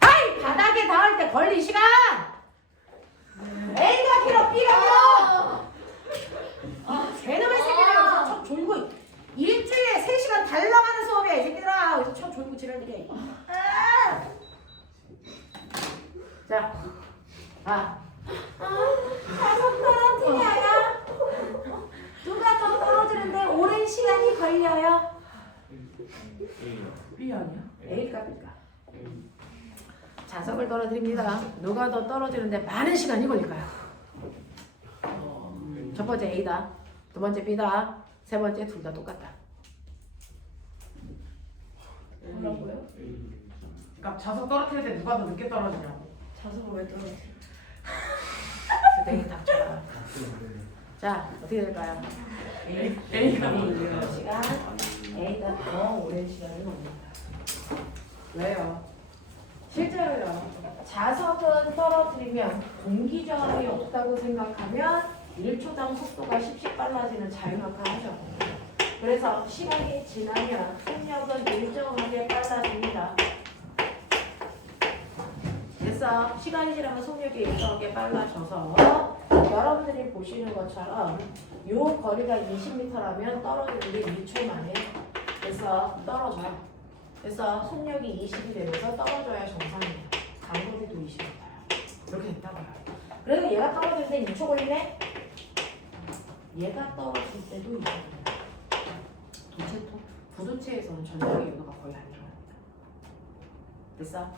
아이! 바닥에 닿을 때 걸린 시간! A가 길어, B가 길어! 제놈의 새끼들 여기서 척 졸고 일주일에 3시간 달랑하는 수업이야, 이 새끼들아! 여기서 척 졸고 지랄들이. 자, 자석 떨어뜨려요. 누가 더 떨어지는데 오랜 시간이 걸려요. B 아니야? A가 B가. 자석을 떨어뜨립니다. 누가 더 떨어지는데 많은 시간이 걸릴까요? 첫 번째 A다. 두 번째 B다. 세 번째 둘 다 똑같다. 뭐라고요? 그러니까 자석 떨어뜨릴 때 누가 더 늦게 떨어지냐고. 자석을 왜 떨어뜨려? 그때 닥쳐라. 자, 어떻게 될까요? A가 더 늦게 시간 A가 더 오랜 시간을 걸립니다. 왜요? 실제로요. 자석은 떨어뜨리면 공기 저항이 없다고 생각하면 1초당 속도가 10씩 빨라지는 자유낙하하죠. 그래서 시간이 지나면 속력은 일정하게 빨라집니다. 그래서 시간이 지나면 속력이 일정하게 빨라져서 여러분들이 보시는 것처럼 이 거리가 20m라면 떨어지는 게 2초 만에 그래서 떨어져요. 그래서 속력이 20이 되면서 떨어져야 정상이에요. 강도도 20m예요. 이렇게 됐다고요. 그래서 얘가 떨어질 때 2초 걸리네? 얘가 떨어질 때도 2초 걸려요. 도체통, 부도체에서는 전자기 요도가 거의 안 일어납니다. 됐어?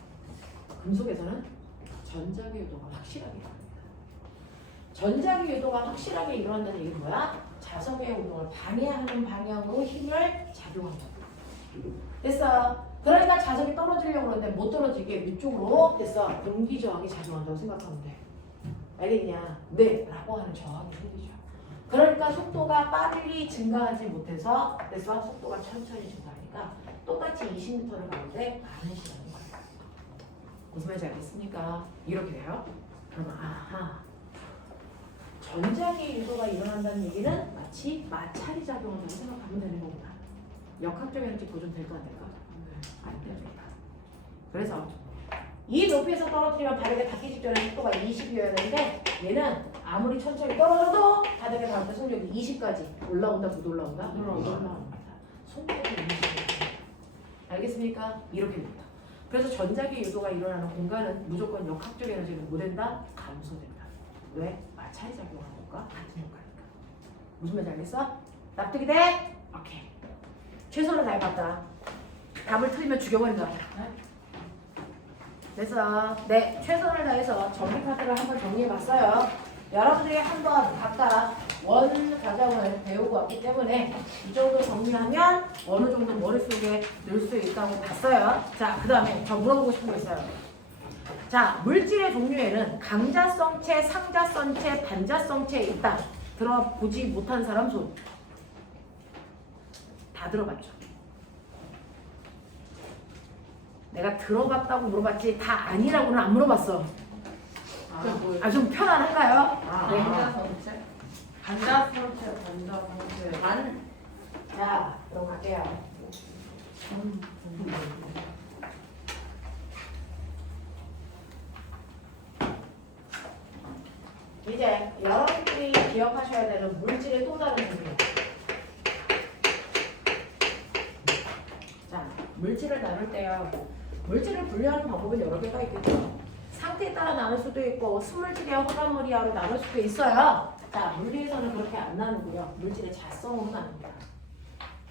금속에서는 전자기 요도가 확실하게 일어납니다. 전자기 요도가 확실하게 일어난다는 얘기는 뭐야? 자석의 운동을 방해하는 방향으로 힘을 작용한다. 됐어. 그러니까 자석이 떨어지려고 그러는데 못 떨어지게 위쪽으로 됐어. 공기 저항이 작용한다고 생각하면 돼. 알겠냐? 네. 라고 하는 저항이 생기죠. 그러니까 속도가 빨리 증가하지 못해서 됐어. 속도가 천천히 증가하니까 똑같이 20m를 가는데 많은 시간이 걸려요. 무슨 말인지 알겠습니까? 이렇게 돼요. 그러면 아하. 전자기 유도가 일어난다는 얘기는 마치 마찰이 작용한다고 생각하면 되는 거구나. 역학적 에너지 보존될까 안 될까? 안 됩니다. 그래서 이 높이에서 떨어뜨리면 바닥에 닿기 직전에 속도가 20이어야 되는데 얘는 아무리 천천히 떨어져도 바닥에 닿을 때 속력이 20까지 올라온다 못 올라온다? 올라옵니다. 속력이 20입니다. 알겠습니까? 이렇게 됩니다. 그래서 전자기 유도가 일어나는 공간은 무조건 역학적 에너지는 뭐 된다? 감소된다. 왜? 마찰이 작용하는 것과 같은 효과니까. 무슨 말인지 알겠어? 납득이 돼? 오케이. 최선을 다해봤다. 답을 틀리면 죽여버린다. 그래서 네, 최선을 다해서 정리카드를 한번 정리해봤어요. 여러분들이 한번 각각 원 과정을 배우고 왔기 때문에 이 정도 정리하면 어느 정도 머릿속에 넣을 수 있다고 봤어요. 자, 그 다음에 저 물어보고 싶은 거 있어요. 자, 물질의 종류에는 강자성체, 상자성체, 반자성체 있다. 들어보지 못한 사람 손. 다 들어봤죠? 내가 들어봤다고 물어봤지 다 아니라고는 안 물어봤어. 아, 좀 편안한가요? 네. 반자성체? 반자성체. 자, 그럼 갈게요. 기억하셔야 되는 물질의 또 다른 종류. 자, 물질을 나눌 때요. 물질을 분류하는 방법은 여러 개가 있겠죠. 상태에 따라 나눌 수도 있고 순물질이야 혼합물이야로 나눌 수도 있어요. 자, 물리에서는 그렇게 안 나누고요. 물질의 자성으로 나눕니다.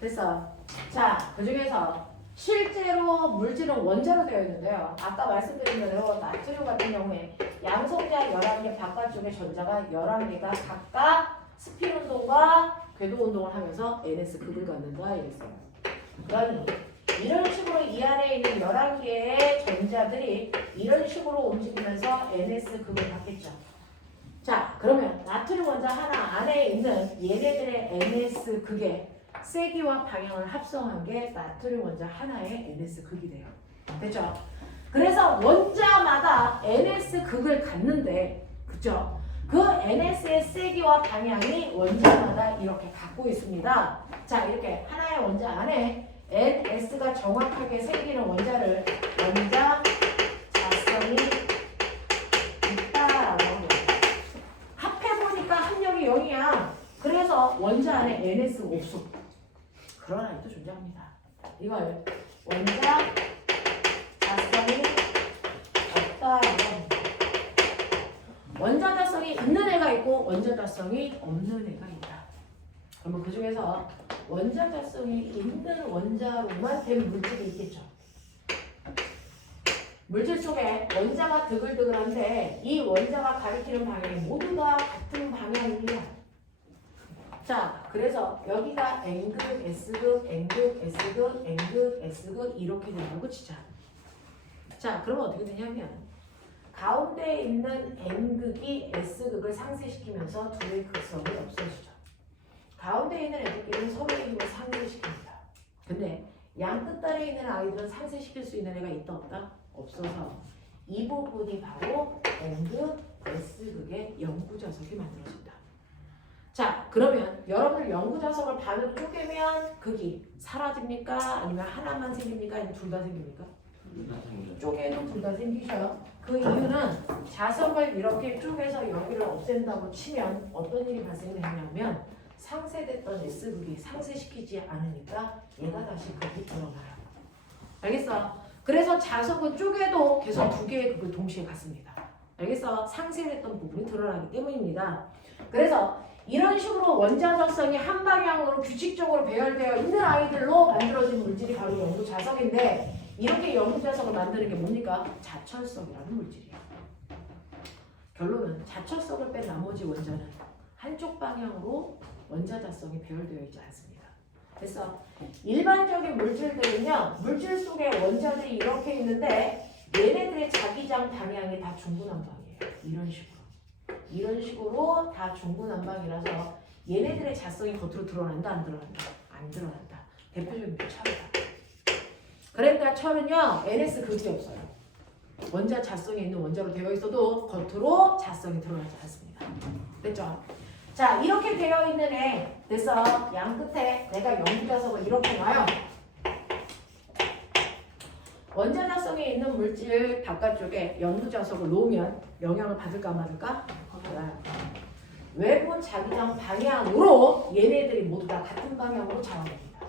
됐어. 자, 그 중에서 실제로 물질은 원자로 되어 있는데요. 아까 말씀드린 대로 나트륨 같은 경우에 양성자 11개 바깥쪽에 전자가 11개가 각각 스핀 운동과 궤도 운동을 하면서 NS 극을 갖는다 이랬어요. 그러니 이런 식으로 이 안에 있는 11개의 전자들이 이런 식으로 움직이면서 NS 극을 갖겠죠. 자, 그러면 나트륨 원자 하나 안에 있는 얘네들의 NS 극의 세기와 방향을 합성한 게 나트륨 원자 하나의 NS 극이 돼요. 됐죠? 그래서 원자마다 NS 극을 갖는데, 그죠? 그 NS의 세기와 방향이 원자마다 이렇게 갖고 있습니다. 자, 이렇게 하나의 원자 안에 NS가 정확하게 생기는 원자를 원자 자성이 있다라고 합니다. 합해보니까 합력이 0이야. 그래서 원자 안에 NS 없어. 그런 아이도 존재합니다. 이걸 원자 자성이 없다라고 합니다. 원자 자성이 있는 애가 있고 원자 자성이 없는 애가 있다. 그러면 그 중에서 원자 자성이 있는 원자로만 된 물질이 있겠죠. 물질 속에 원자가 드글드글한데 이 원자가 가리키는 방향이 모두 다 같은 방향입니다. 자, 그래서 여기가 N극, S극, N극, S극, N극, S극 이렇게 된다고 치자. 자, 그러면 어떻게 되냐면 가운데에 있는 N극이 S극을 상쇄시키면서 둘의 극성을 없애주죠. 가운데에 있는 애들끼리는 서로의 힘을 상쇄시킵니다. 근데 양 끝단에 있는 아이들은 상쇄시킬 수 있는 애가 있다 없다? 없어서 이 부분이 바로 N극, S극의 영구자석이 만들어진다. 자, 그러면 여러분들 영구자석을 반으로 쪼개면 극이 사라집니까? 아니면 하나만 생깁니까? 아니면 둘 다 생깁니까? 쪼개도 둘 다 생기셔요. 그 이유는 자석을 이렇게 쪼개서 여기를 없앤다고 치면 어떤 일이 발생되냐면 상쇄됐던 S극이 상쇄시키지 않으니까 얘가 다시 극이 들어가요. 알겠어? 그래서 자석은 쪼개도 계속 두 개의 극을 동시에 갖습니다. 알겠어? 상쇄됐던 부분이 드러나기 때문입니다. 그래서 이런 식으로 원자 적성이 한 방향으로 규칙적으로 배열되어 있는 아이들로 만들어진 물질이 바로 영구자석인데 이렇게 영구자석을 만드는 게 뭡니까? 자철석이라는 물질이에요. 결론은 자철석을 뺀 나머지 원자는 한쪽 방향으로 원자자성이 배열되어 있지 않습니다. 그래서 일반적인 물질들은요, 물질 속에 원자들이 이렇게 있는데 얘네들의 자기장 방향이 다 중구난방이에요. 이런 식으로 다 중구난방이라서 얘네들의 자성이 겉으로 드러난다 안 드러난다? 안 드러난다. 대표적인 게 철이다. 그러니까 철은요 NS 극이 없어요. 원자 자성이 있는 원자로 되어 있어도 겉으로 자성이 드러나지 않습니다. 됐죠? 자, 이렇게 되어 있는 애 됐어. 양 끝에 내가 영구자석을 이렇게 놔요. 원자 자성이 있는 물질 바깥쪽에 영구자석을 놓으면 영향을 받을까 말을까? 받아요. 외부 자기장 방향으로 얘네들이 모두 다 같은 방향으로 자원됩니다.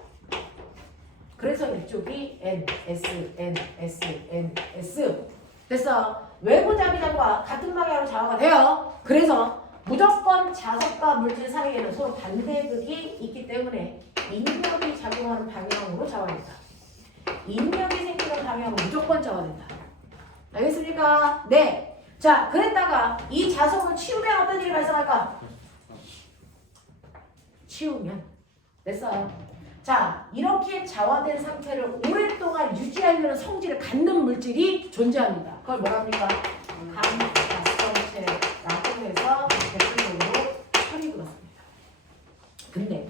그래서 이쪽이 N, S, N, S, N, S 됐어. 외부 자기장과 같은 방향으로 자화가 돼요. 그래서 무조건 자석과 물질 사이에는 서로 반대극이 있기 때문에 인력이 작용하는 방향으로 자화된다. 인력이 생기는 방향으로 무조건 자화된다. 알겠습니까? 네. 자, 그랬다가 이 자석을 치우면 어떤 일이 발생할까? 치우면 됐어요. 자, 이렇게 자화된 상태를 오랫동안 유지하려는 성질을 갖는 물질이 존재합니다. 그걸 뭐랍니까? 강자성체라고 해서 대표적으로 철이 그렇습니다. 근데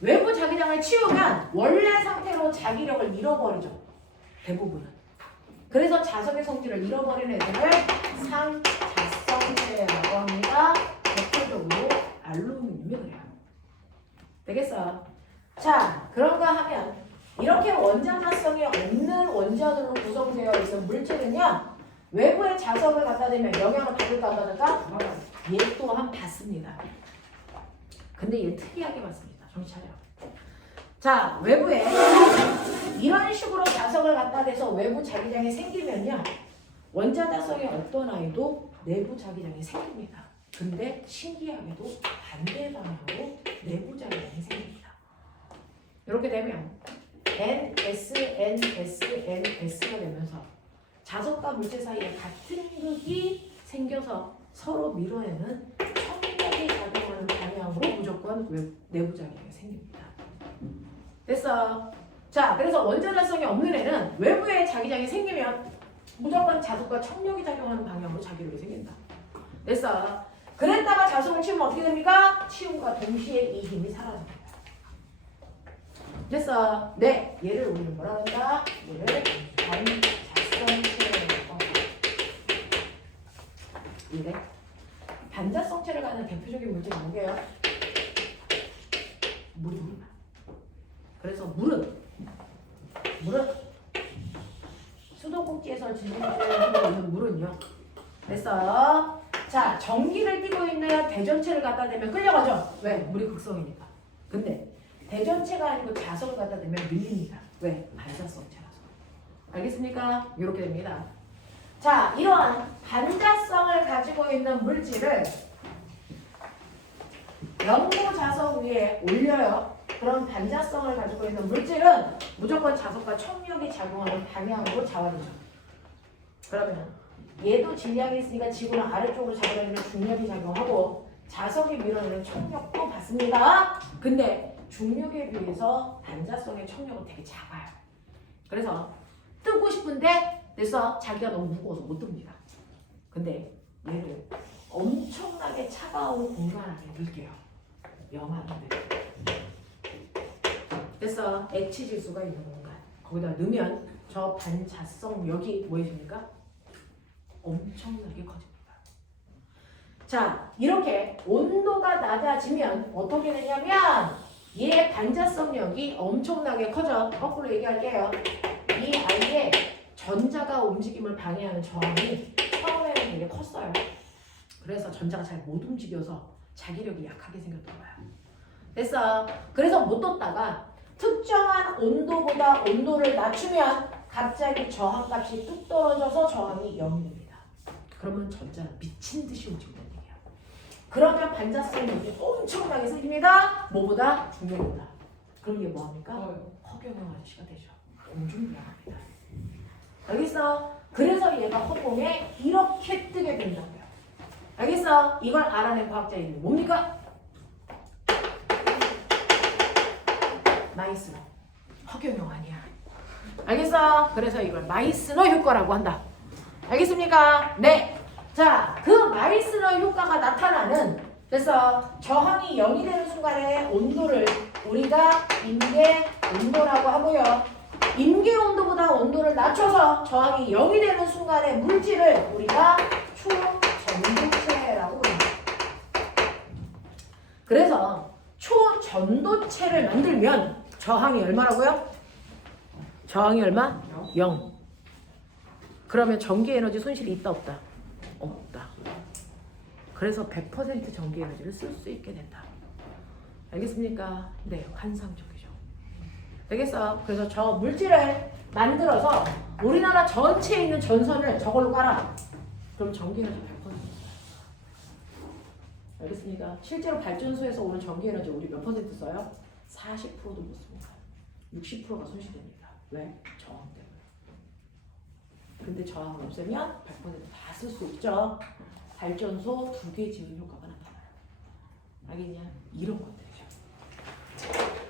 외부 자기장을 치우면 원래 상태로 자기력을 잃어버리죠. 대부분은. 그래서 자석의 성질을 잃어버리는 애들을 상자성체라고 합니다. 대표적으로 알루미늄이 그래요. 되겠어요? 자, 그런가 하면 이렇게 원자자성이 없는 원자들로 구성되어 있는 물질은요, 외부의 자석을 갖다 대면 영향을 받을까 안 받을까? 얘 또한 받습니다. 근데 얘 특이하게 봤습니다. 정신 차려. 자, 외부에 이런 식으로 자석을 갖다 대서 외부 자기장이 생기면요. 원자자석의 어떤 아이도 내부 자기장이 생깁니다. 근데 신기하게도 반대 방향으로 내부 자기장이 생깁니다. 이렇게 되면 N, S, N, S, N, S가 되면서 자석과 물체 사이에 같은 극이 생겨서 서로 밀어내는 천력이 작용하는 방향으로 무조건 내부 자기장이 생깁니다. 됐어. 자, 그래서 원자달성이 없는 애는 외부에 자기장이 생기면 무조건 자석과 청력이 작용하는 방향으로 자기력이 생긴다. 됐어. 그랬다가 자석을 치우면 어떻게 됩니까? 치움과 동시에 이 힘이 사라집니다. 됐어. 네, 얘를 우리는 뭐라 한다? 얘를 반자성체라고 한다. 이래. 반자성체를 갖는 대표적인 물질이 뭐게요? 물입니다. 그래서 물은 수도꼭지에서 진동제를 있는 물은요. 됐어. 자, 전기를 띠고 있는 대전체를 갖다 대면 끌려가죠. 왜? 물이 극성이니까. 근데 대전체가 아니고 자석을 갖다 대면 밀립니다. 왜? 반자성체라서. 알겠습니까? 이렇게 됩니다. 자, 이러한 반자성을 가지고 있는 물질을 연고 자석 위에 올려요. 그런 반자성을 가지고 있는 물질은 무조건 자석과 청력이 작용하는 방향으로 자원이죠. 그러면 얘도 질량이 있으니까 지구는 아래쪽으로 잡아당기는 중력이 작용하고 자석이 밀어내는 청력도 받습니다. 근데 중력에 비해서 반자성의 청력은 되게 작아요. 그래서 뜨고 싶은데 그래서 자기가 너무 무거워서 못 뜹니다. 근데 얘를 엄청나게 차가운 공간 안에 넣을게요. 영하인데. 그래서 액체 질소가 있는 공간. 거기다 넣으면 저 반자성력이 뭐 해줍니까? 엄청나게 커집니다. 자, 이렇게 온도가 낮아지면 어떻게 되냐면 얘 반자성력이 엄청나게 커져. 거꾸로 얘기할게요. 이 아이의 전자가 움직임을 방해하는 저항이 처음에는 되게 컸어요. 그래서 전자가 잘 못 움직여서 자기력이 약하게 생겼던 거야. 됐어. 그래서 못 떴다가 특정한 온도보다 온도를 낮추면 갑자기 저항값이 뚝 떨어져서 저항이 0이 됩니다. 그러면 전자는 미친 듯이 움직인다는 얘기야. 그러면 반자성력이 엄청나게 생깁니다. 뭐보다? 중력보다. 그럼 이게 뭐합니까? 허경영 아저씨가 되죠. 엄청 미안합니다. 알겠어? 그래서 얘가 허공에 이렇게 뜨게 된다고요. 알겠어? 이걸 알아낸 과학자 이름이 뭡니까? 마이스너. 허경영 아니야. 알겠어? 그래서 이걸 마이스너 효과라고 한다. 알겠습니까? 네. 자, 그 마이스너 효과가 나타나는 그래서 저항이 0이 되는 순간에 온도를 우리가 임계 온도라고 하고요. 임계 온도보다 온도를 낮춰서 저항이 0이 되는 순간에 물질을 우리가 초전도체라고 부릅니다. 그래서 초전도체를 만들면 저항이 얼마라고요? 저항이 얼마? 0. 그러면 전기 에너지 손실이 있다 없다? 없다. 그래서 100% 전기 에너지를 쓸 수 있게 된다. 알겠습니까? 네, 환상적이죠. 되겠어? 그래서 저 물질을 만들어서 우리나라 전체에 있는 전선을 저걸로 깔아. 그럼 전기 에너지 100%. 알겠습니까? 실제로 발전소에서 오는 전기 에너지 우리 몇 퍼센트 써요? 40%도 못 씁니다. 60%가 손실됩니다. 왜? 저항 때문에. 근데 저항을 없애면 100% 다 쓸 수 있죠. 발전소 2개 지은 효과가 나타나요. 알겠냐? 이런 것들이죠.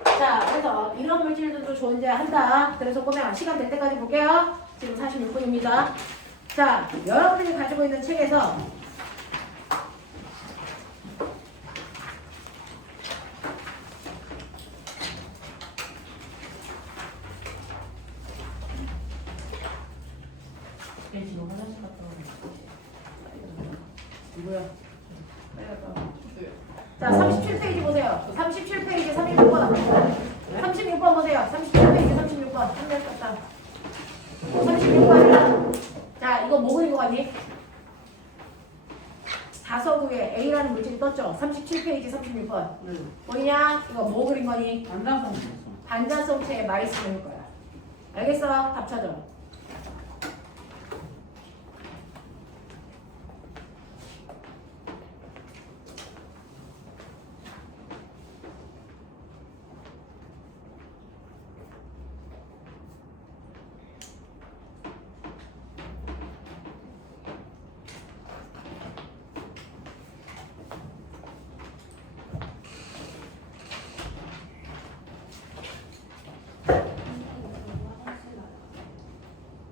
자, 그래서 이런 물질들도 존재한다. 그래서 보면 시간 될 때까지 볼게요. 지금 46분입니다. 자, 여러분들이 가지고 있는 책에서 지금 화장실 갔다 오는 누구야? 자, 37페이지 보세요. 37페이지 36번. 36번 보세요. 37페이지 36번. 한달 갔다. 36번. 자, 이거 뭐 그린 거 같니? 자석 위에 A라는 물질이 문제 떴죠? 37페이지 36번. 네. 보이냐? 이거 뭐 그린 거니? 반장성. 반자성체의 마이스 그릴 거야. 알겠어? 답 찾아.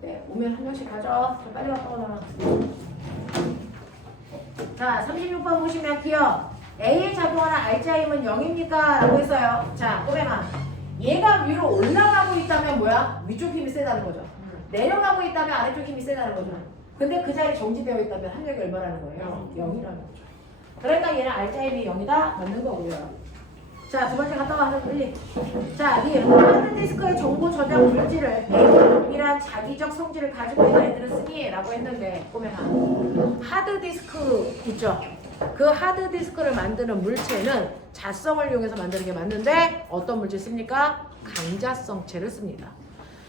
네, 오면 한 명씩 가져. 좀 빨리 갔다 오라. 자, 36번 보시면 기억. A에 작용하는 알짜임은 0입니까? 라고 했어요. 자, 꼬맹아. 얘가 위로 올라가고 있다면 뭐야? 위쪽 힘이 세다는 거죠. 내려가고 있다면 아래쪽 힘이 세다는 거죠. 근데 그 자리에 정지되어 있다면 합력이 얼마라는 거예요? 0이라는 거죠. 그러니까 얘는 알짜임이 0이다? 맞는 거고요. 자, 두 번째 갔다 와서 빨리. 자, 이 하드디스크의 정보 저장 물질을 A이란 자기적 성질을 가지고 있는 애들은 쓰니? 라고 했는데 꼬맹아. 하드디스크 있죠? 그 하드디스크를 만드는 물체는 자성을 이용해서 만드는 게 맞는데 어떤 물질 씁니까? 강자성체를 씁니다.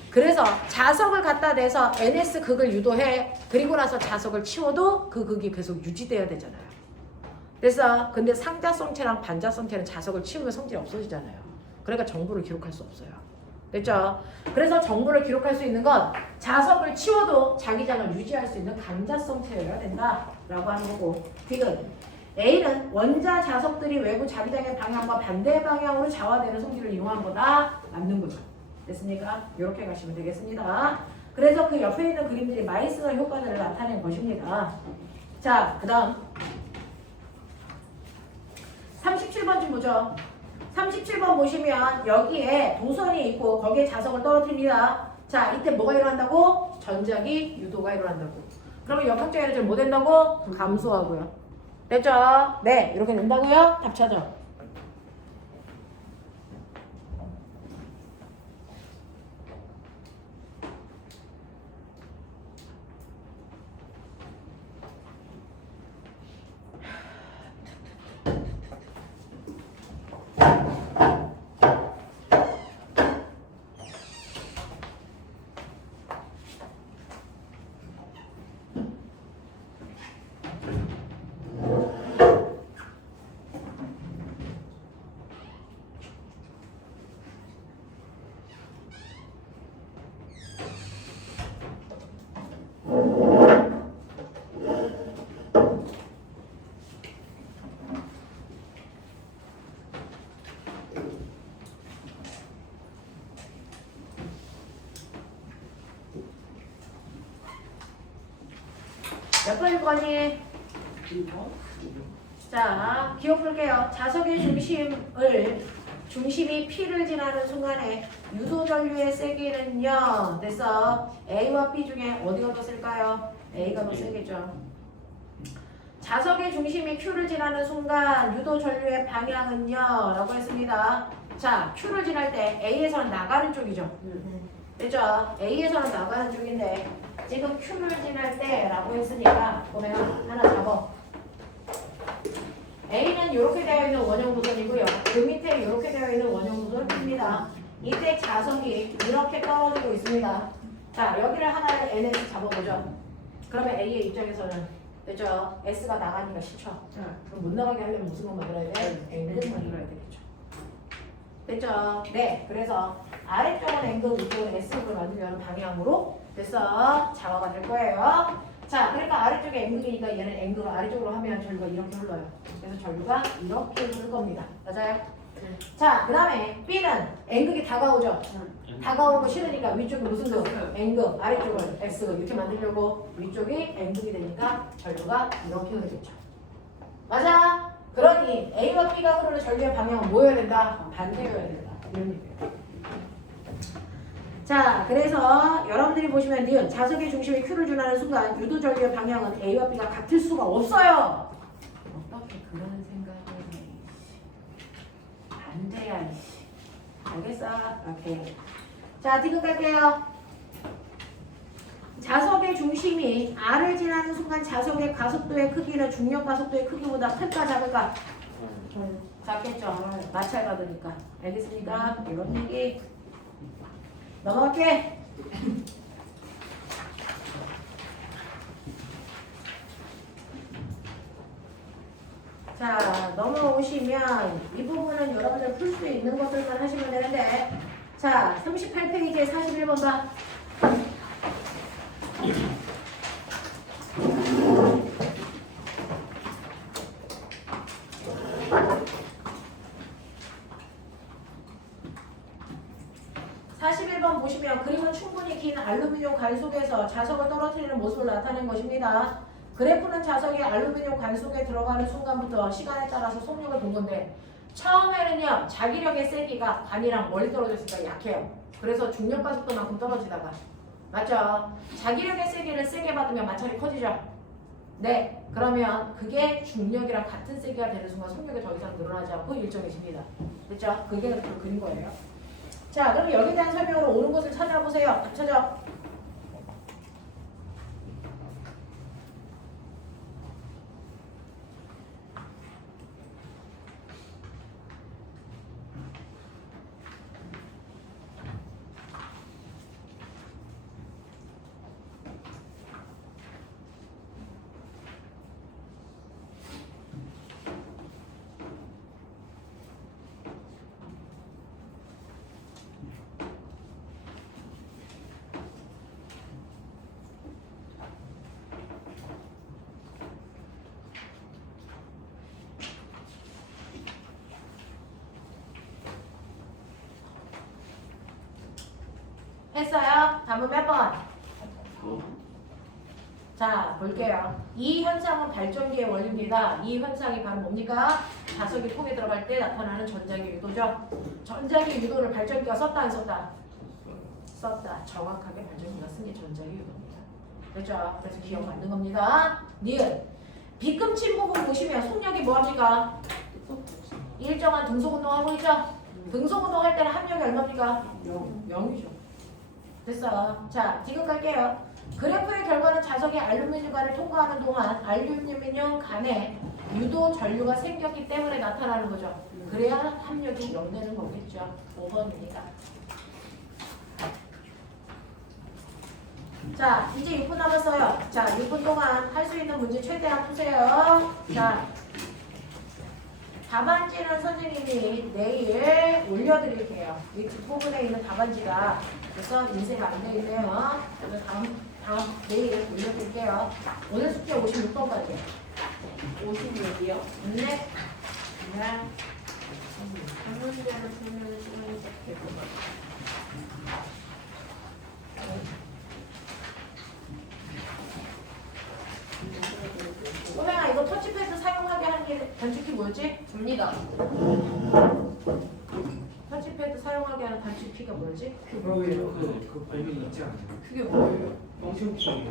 그래서 자석을 갖다 대서 NS 극을 유도해. 그리고 나서 자석을 치워도 그 극이 계속 유지돼야 되잖아요. 그래서 근데 상자성체랑 반자성체는 자석을 치우면 성질이 없어지잖아요. 그러니까 정보를 기록할 수 없어요. 됐죠? 그래서 정보를 기록할 수 있는 건 자석을 치워도 자기장을 유지할 수 있는 강자성체여야 된다라고 하는 거고. 디귿. A는 원자 자석들이 외부 자기장의 방향과 반대 방향으로 자화되는 성질을 이용한 거다. 맞는 거죠. 됐습니까? 이렇게 가시면 되겠습니다. 그래서 그 옆에 있는 그림들이 마이스너 효과들을 나타낸 것입니다. 자, 그 다음 37번 좀 보죠. 37번 보시면 여기에 도선이 있고 거기에 자석을 떨어뜨립니다. 자, 이때 뭐가 일어난다고? 전자기 유도가 일어난다고. 그러면 역학적 에너지를 뭐 된다고? 감소하고요. 됐죠? 네, 이렇게 된다고요? 답 찾아. 몇 번일 거니? 자, 기억 풀게요. 자석의 중심이 P를 지나는 순간에 유도 전류의 세기는요. 됐어. A와 B 중에 어디가 더 쓸까요? A가 더 세겠죠. 자석의 중심이 Q를 지나는 순간 유도 전류의 방향은요. 라고 했습니다. 자, Q를 지날 때 A에서는 나가는 쪽이죠. 됐죠? A에서는 나가는 쪽인데 지금 Q를 지날 때 라고 했으니까 보면 하나 잡아. A는 이렇게 되어 있는 원형 도선이고요. 그 밑에 이렇게 되어 있는 원형 도선입니다. 이때 자석이 이렇게 떨어지고 있습니다. 자, 여기를 하나를 NS 잡아보죠. 그러면 A의 입장에서는 됐죠? S가 나가니까 싫죠. 그럼 못 나가게 하려면 무슨 거 만들어야 돼? N을 만들어야 되겠죠. 됐죠? 네, 그래서 아래쪽은 N극, 위쪽은 S극을 만들려는 방향으로 됐어? 자화가 될 거예요. 자, 그러니까 아래쪽에 N극이니까 얘는 N극을 아래쪽으로 하면 전류가 이렇게 흘러요. 그래서 전류가 이렇게 흐를 겁니다. 맞아요? 자, 그 다음에 B는 N극이 다가오죠? 다가오는 거 싫으니까 위쪽이 무슨 극? N극, 아래쪽을 S극 이렇게 만들려고 위쪽이 N극이 되니까 전류가 이렇게 흐르겠죠. 맞아? 그러니 A와 B가 흐르는 전류의 방향은 뭐여야 된다? 반대여야 된다. 이런 얘기예요. 자, 그래서 여러분들이 보시면 니은 자석의 중심에 Q를 준하는 순간 유도 전류의 방향은 A와 B가 같을 수가 없어요. 어떻게 그런 생각을 해? 반대야. 알겠어? 오케이. 자, 디귿 갈게요. 자석의 중심이 R을 지나는 순간 자석의 가속도의 크기는 중력 가속도의 크기보다 클까 작을까? 작겠죠. 마찰 받으니까. 알겠습니까? 이런 얘기. 넘어갈게. 자, 넘어오시면 이 부분은 여러분들 풀 수 있는 것들만 하시면 되는데, 자, 38페이지에 41번 봐. 보시면 그림은 충분히 긴 알루미늄 관 속에서 자석을 떨어뜨리는 모습을 나타낸 것입니다. 그래프는 자석이 알루미늄 관 속에 들어가는 순간부터 시간에 따라서 속력을 본 건데 처음에는요 자기력의 세기가 관이랑 멀리 떨어졌으니까 약해요. 그래서 중력 가속도만큼 떨어지다가 맞죠? 자기력의 세기를 세게 받으면 마찰이 커지죠? 네, 그러면 그게 중력이랑 같은 세기가 되는 순간 속력이 더 이상 늘어나지 않고 일정해집니다. 됐죠? 그게 그 그린 거예요. 자, 그럼 여기에 대한 설명으로 오는 곳을 찾아보세요. 찾아. 했어요? 답은 몇 번? 자, 볼게요. 이 현상은 발전기의 원리입니다. 이 현상이 바로 뭡니까? 자석이 폭에 들어갈 때 나타나는 전자기 유도죠. 전자기 유도를 발전기가 썼다 안 썼다? 썼다. 정확하게 발전기가 쓴 게 전자기 유도입니다. 그렇죠? 그래서 기억 맞는 겁니다. 니은. 비금침 부분 보시면 속력이 뭐합니까? 일정한 등속운동하고 있죠? 등속운동할 때는 합력이 얼마입니까? 0이죠. 됐어. 자, 지금 갈게요. 그래프의 결과는 자석이 알루미늄관을 통과하는 동안 알루미늄 간에 유도 전류가 생겼기 때문에 나타나는 거죠. 그래야 합력이 0 되는 거겠죠. 5번입니다. 자, 이제 6분 남았어요. 자, 6분 동안 할 수 있는 문제 최대한 푸세요. 자, 답안지는 선생님이 내일 올려드릴게요. 이 뒷부분에 있는 답안지가 그래서 인쇄가 안 돼 있네요. 그래서 다음 내일 올려드릴게요. 오늘 숙제 56번까지. 56이요? 네. 네. 한 문제를 풀면 시간이 될 것 같아요. 꼬맹아, 이거 터치패드 사용하게 하는 게 단축키 뭐였지? 줍니다. 터치패드 사용하게 하는 단축키가 뭐였지? 그 발명이 있지 않나요? 그게 뭐예요? 멍청키.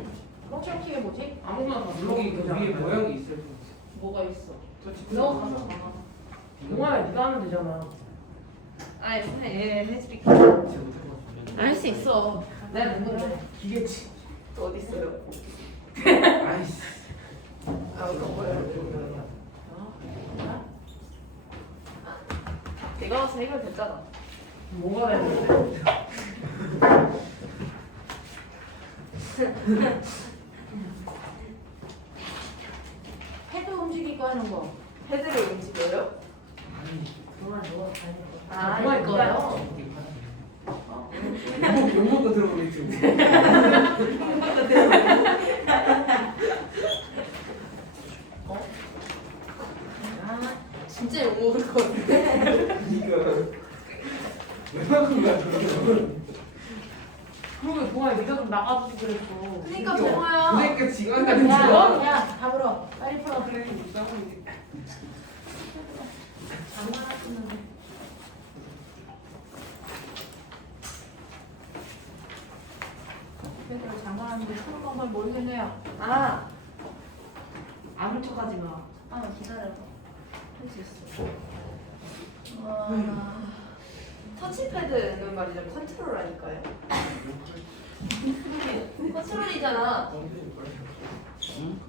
멍청키가 뭐지? 아무나 다 여기 그 위에 모양이 있을 거. 뭐가 있어? 너 가서 봐. 동아야 네가 하면 되잖아. 아니, 얘 해줄게. 아, 할 수 있어. 내가 누군데? 기계치. 또 어디 있어요? 아이씨. 아, 이거 뭐예요? 내가 와서 해결됐잖아. 뭐가 됐는데? 패드 움직이고 하는 거. 헤드를 움직여요? 아니. 동아 너가 다니는 거. 아, 동아야, 이거요? 욕먹고 들어오겠지. 아, 진짜 욕먹을 것 같은데? 이거 왜 막은 거야 그러면? 그러면 동아야 네가 좀 나가주지 그랬어. 그러니까 동아야. 그러니까 지금 한다는 야, 거야? 야, 답으로 빨리 풀어. 그래 나가면 돼. 장난하시는데. 패드를 장난하는데 푸는 방법을 모르겠네요. 아, 아무 척하지 마. 아, 기다려봐. 할 수 있어. 터치패드는 말이죠. 컨트롤 아닐까요? 사출원이잖아. 응?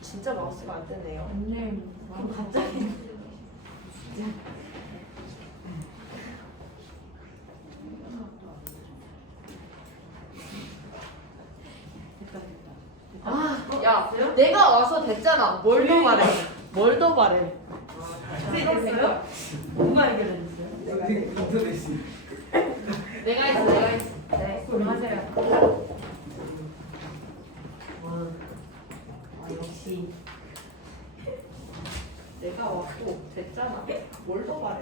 진짜 마우스가 안 뜨네요. 언니 그럼 갑자기 됐다 됐다. 아, 야, 내가 와서 됐잖아. 뭘 더 말해? 뭘 더 말해? 됐어요? 누가 해결해줬어요? 내가 했어, 내가 했어. 네, 그만하세요. 역시 내가 왔고 됐잖아. 뭘 더 말해?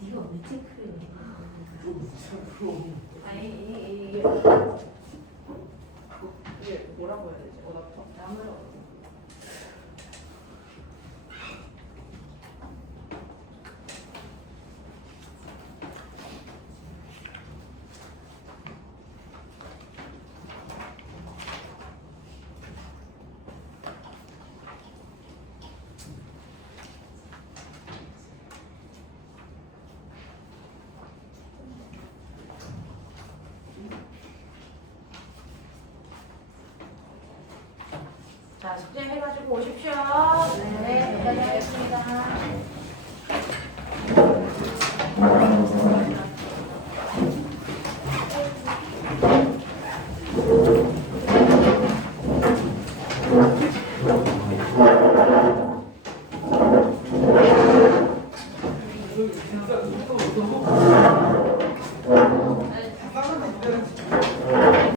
네가 왜 체크해? 아니 이게 뭐라고 해야 되지? 어답터? 나무로. 자, 숙제 해가지고 오십시오. 네, 여기까지 하겠습니다. 아니,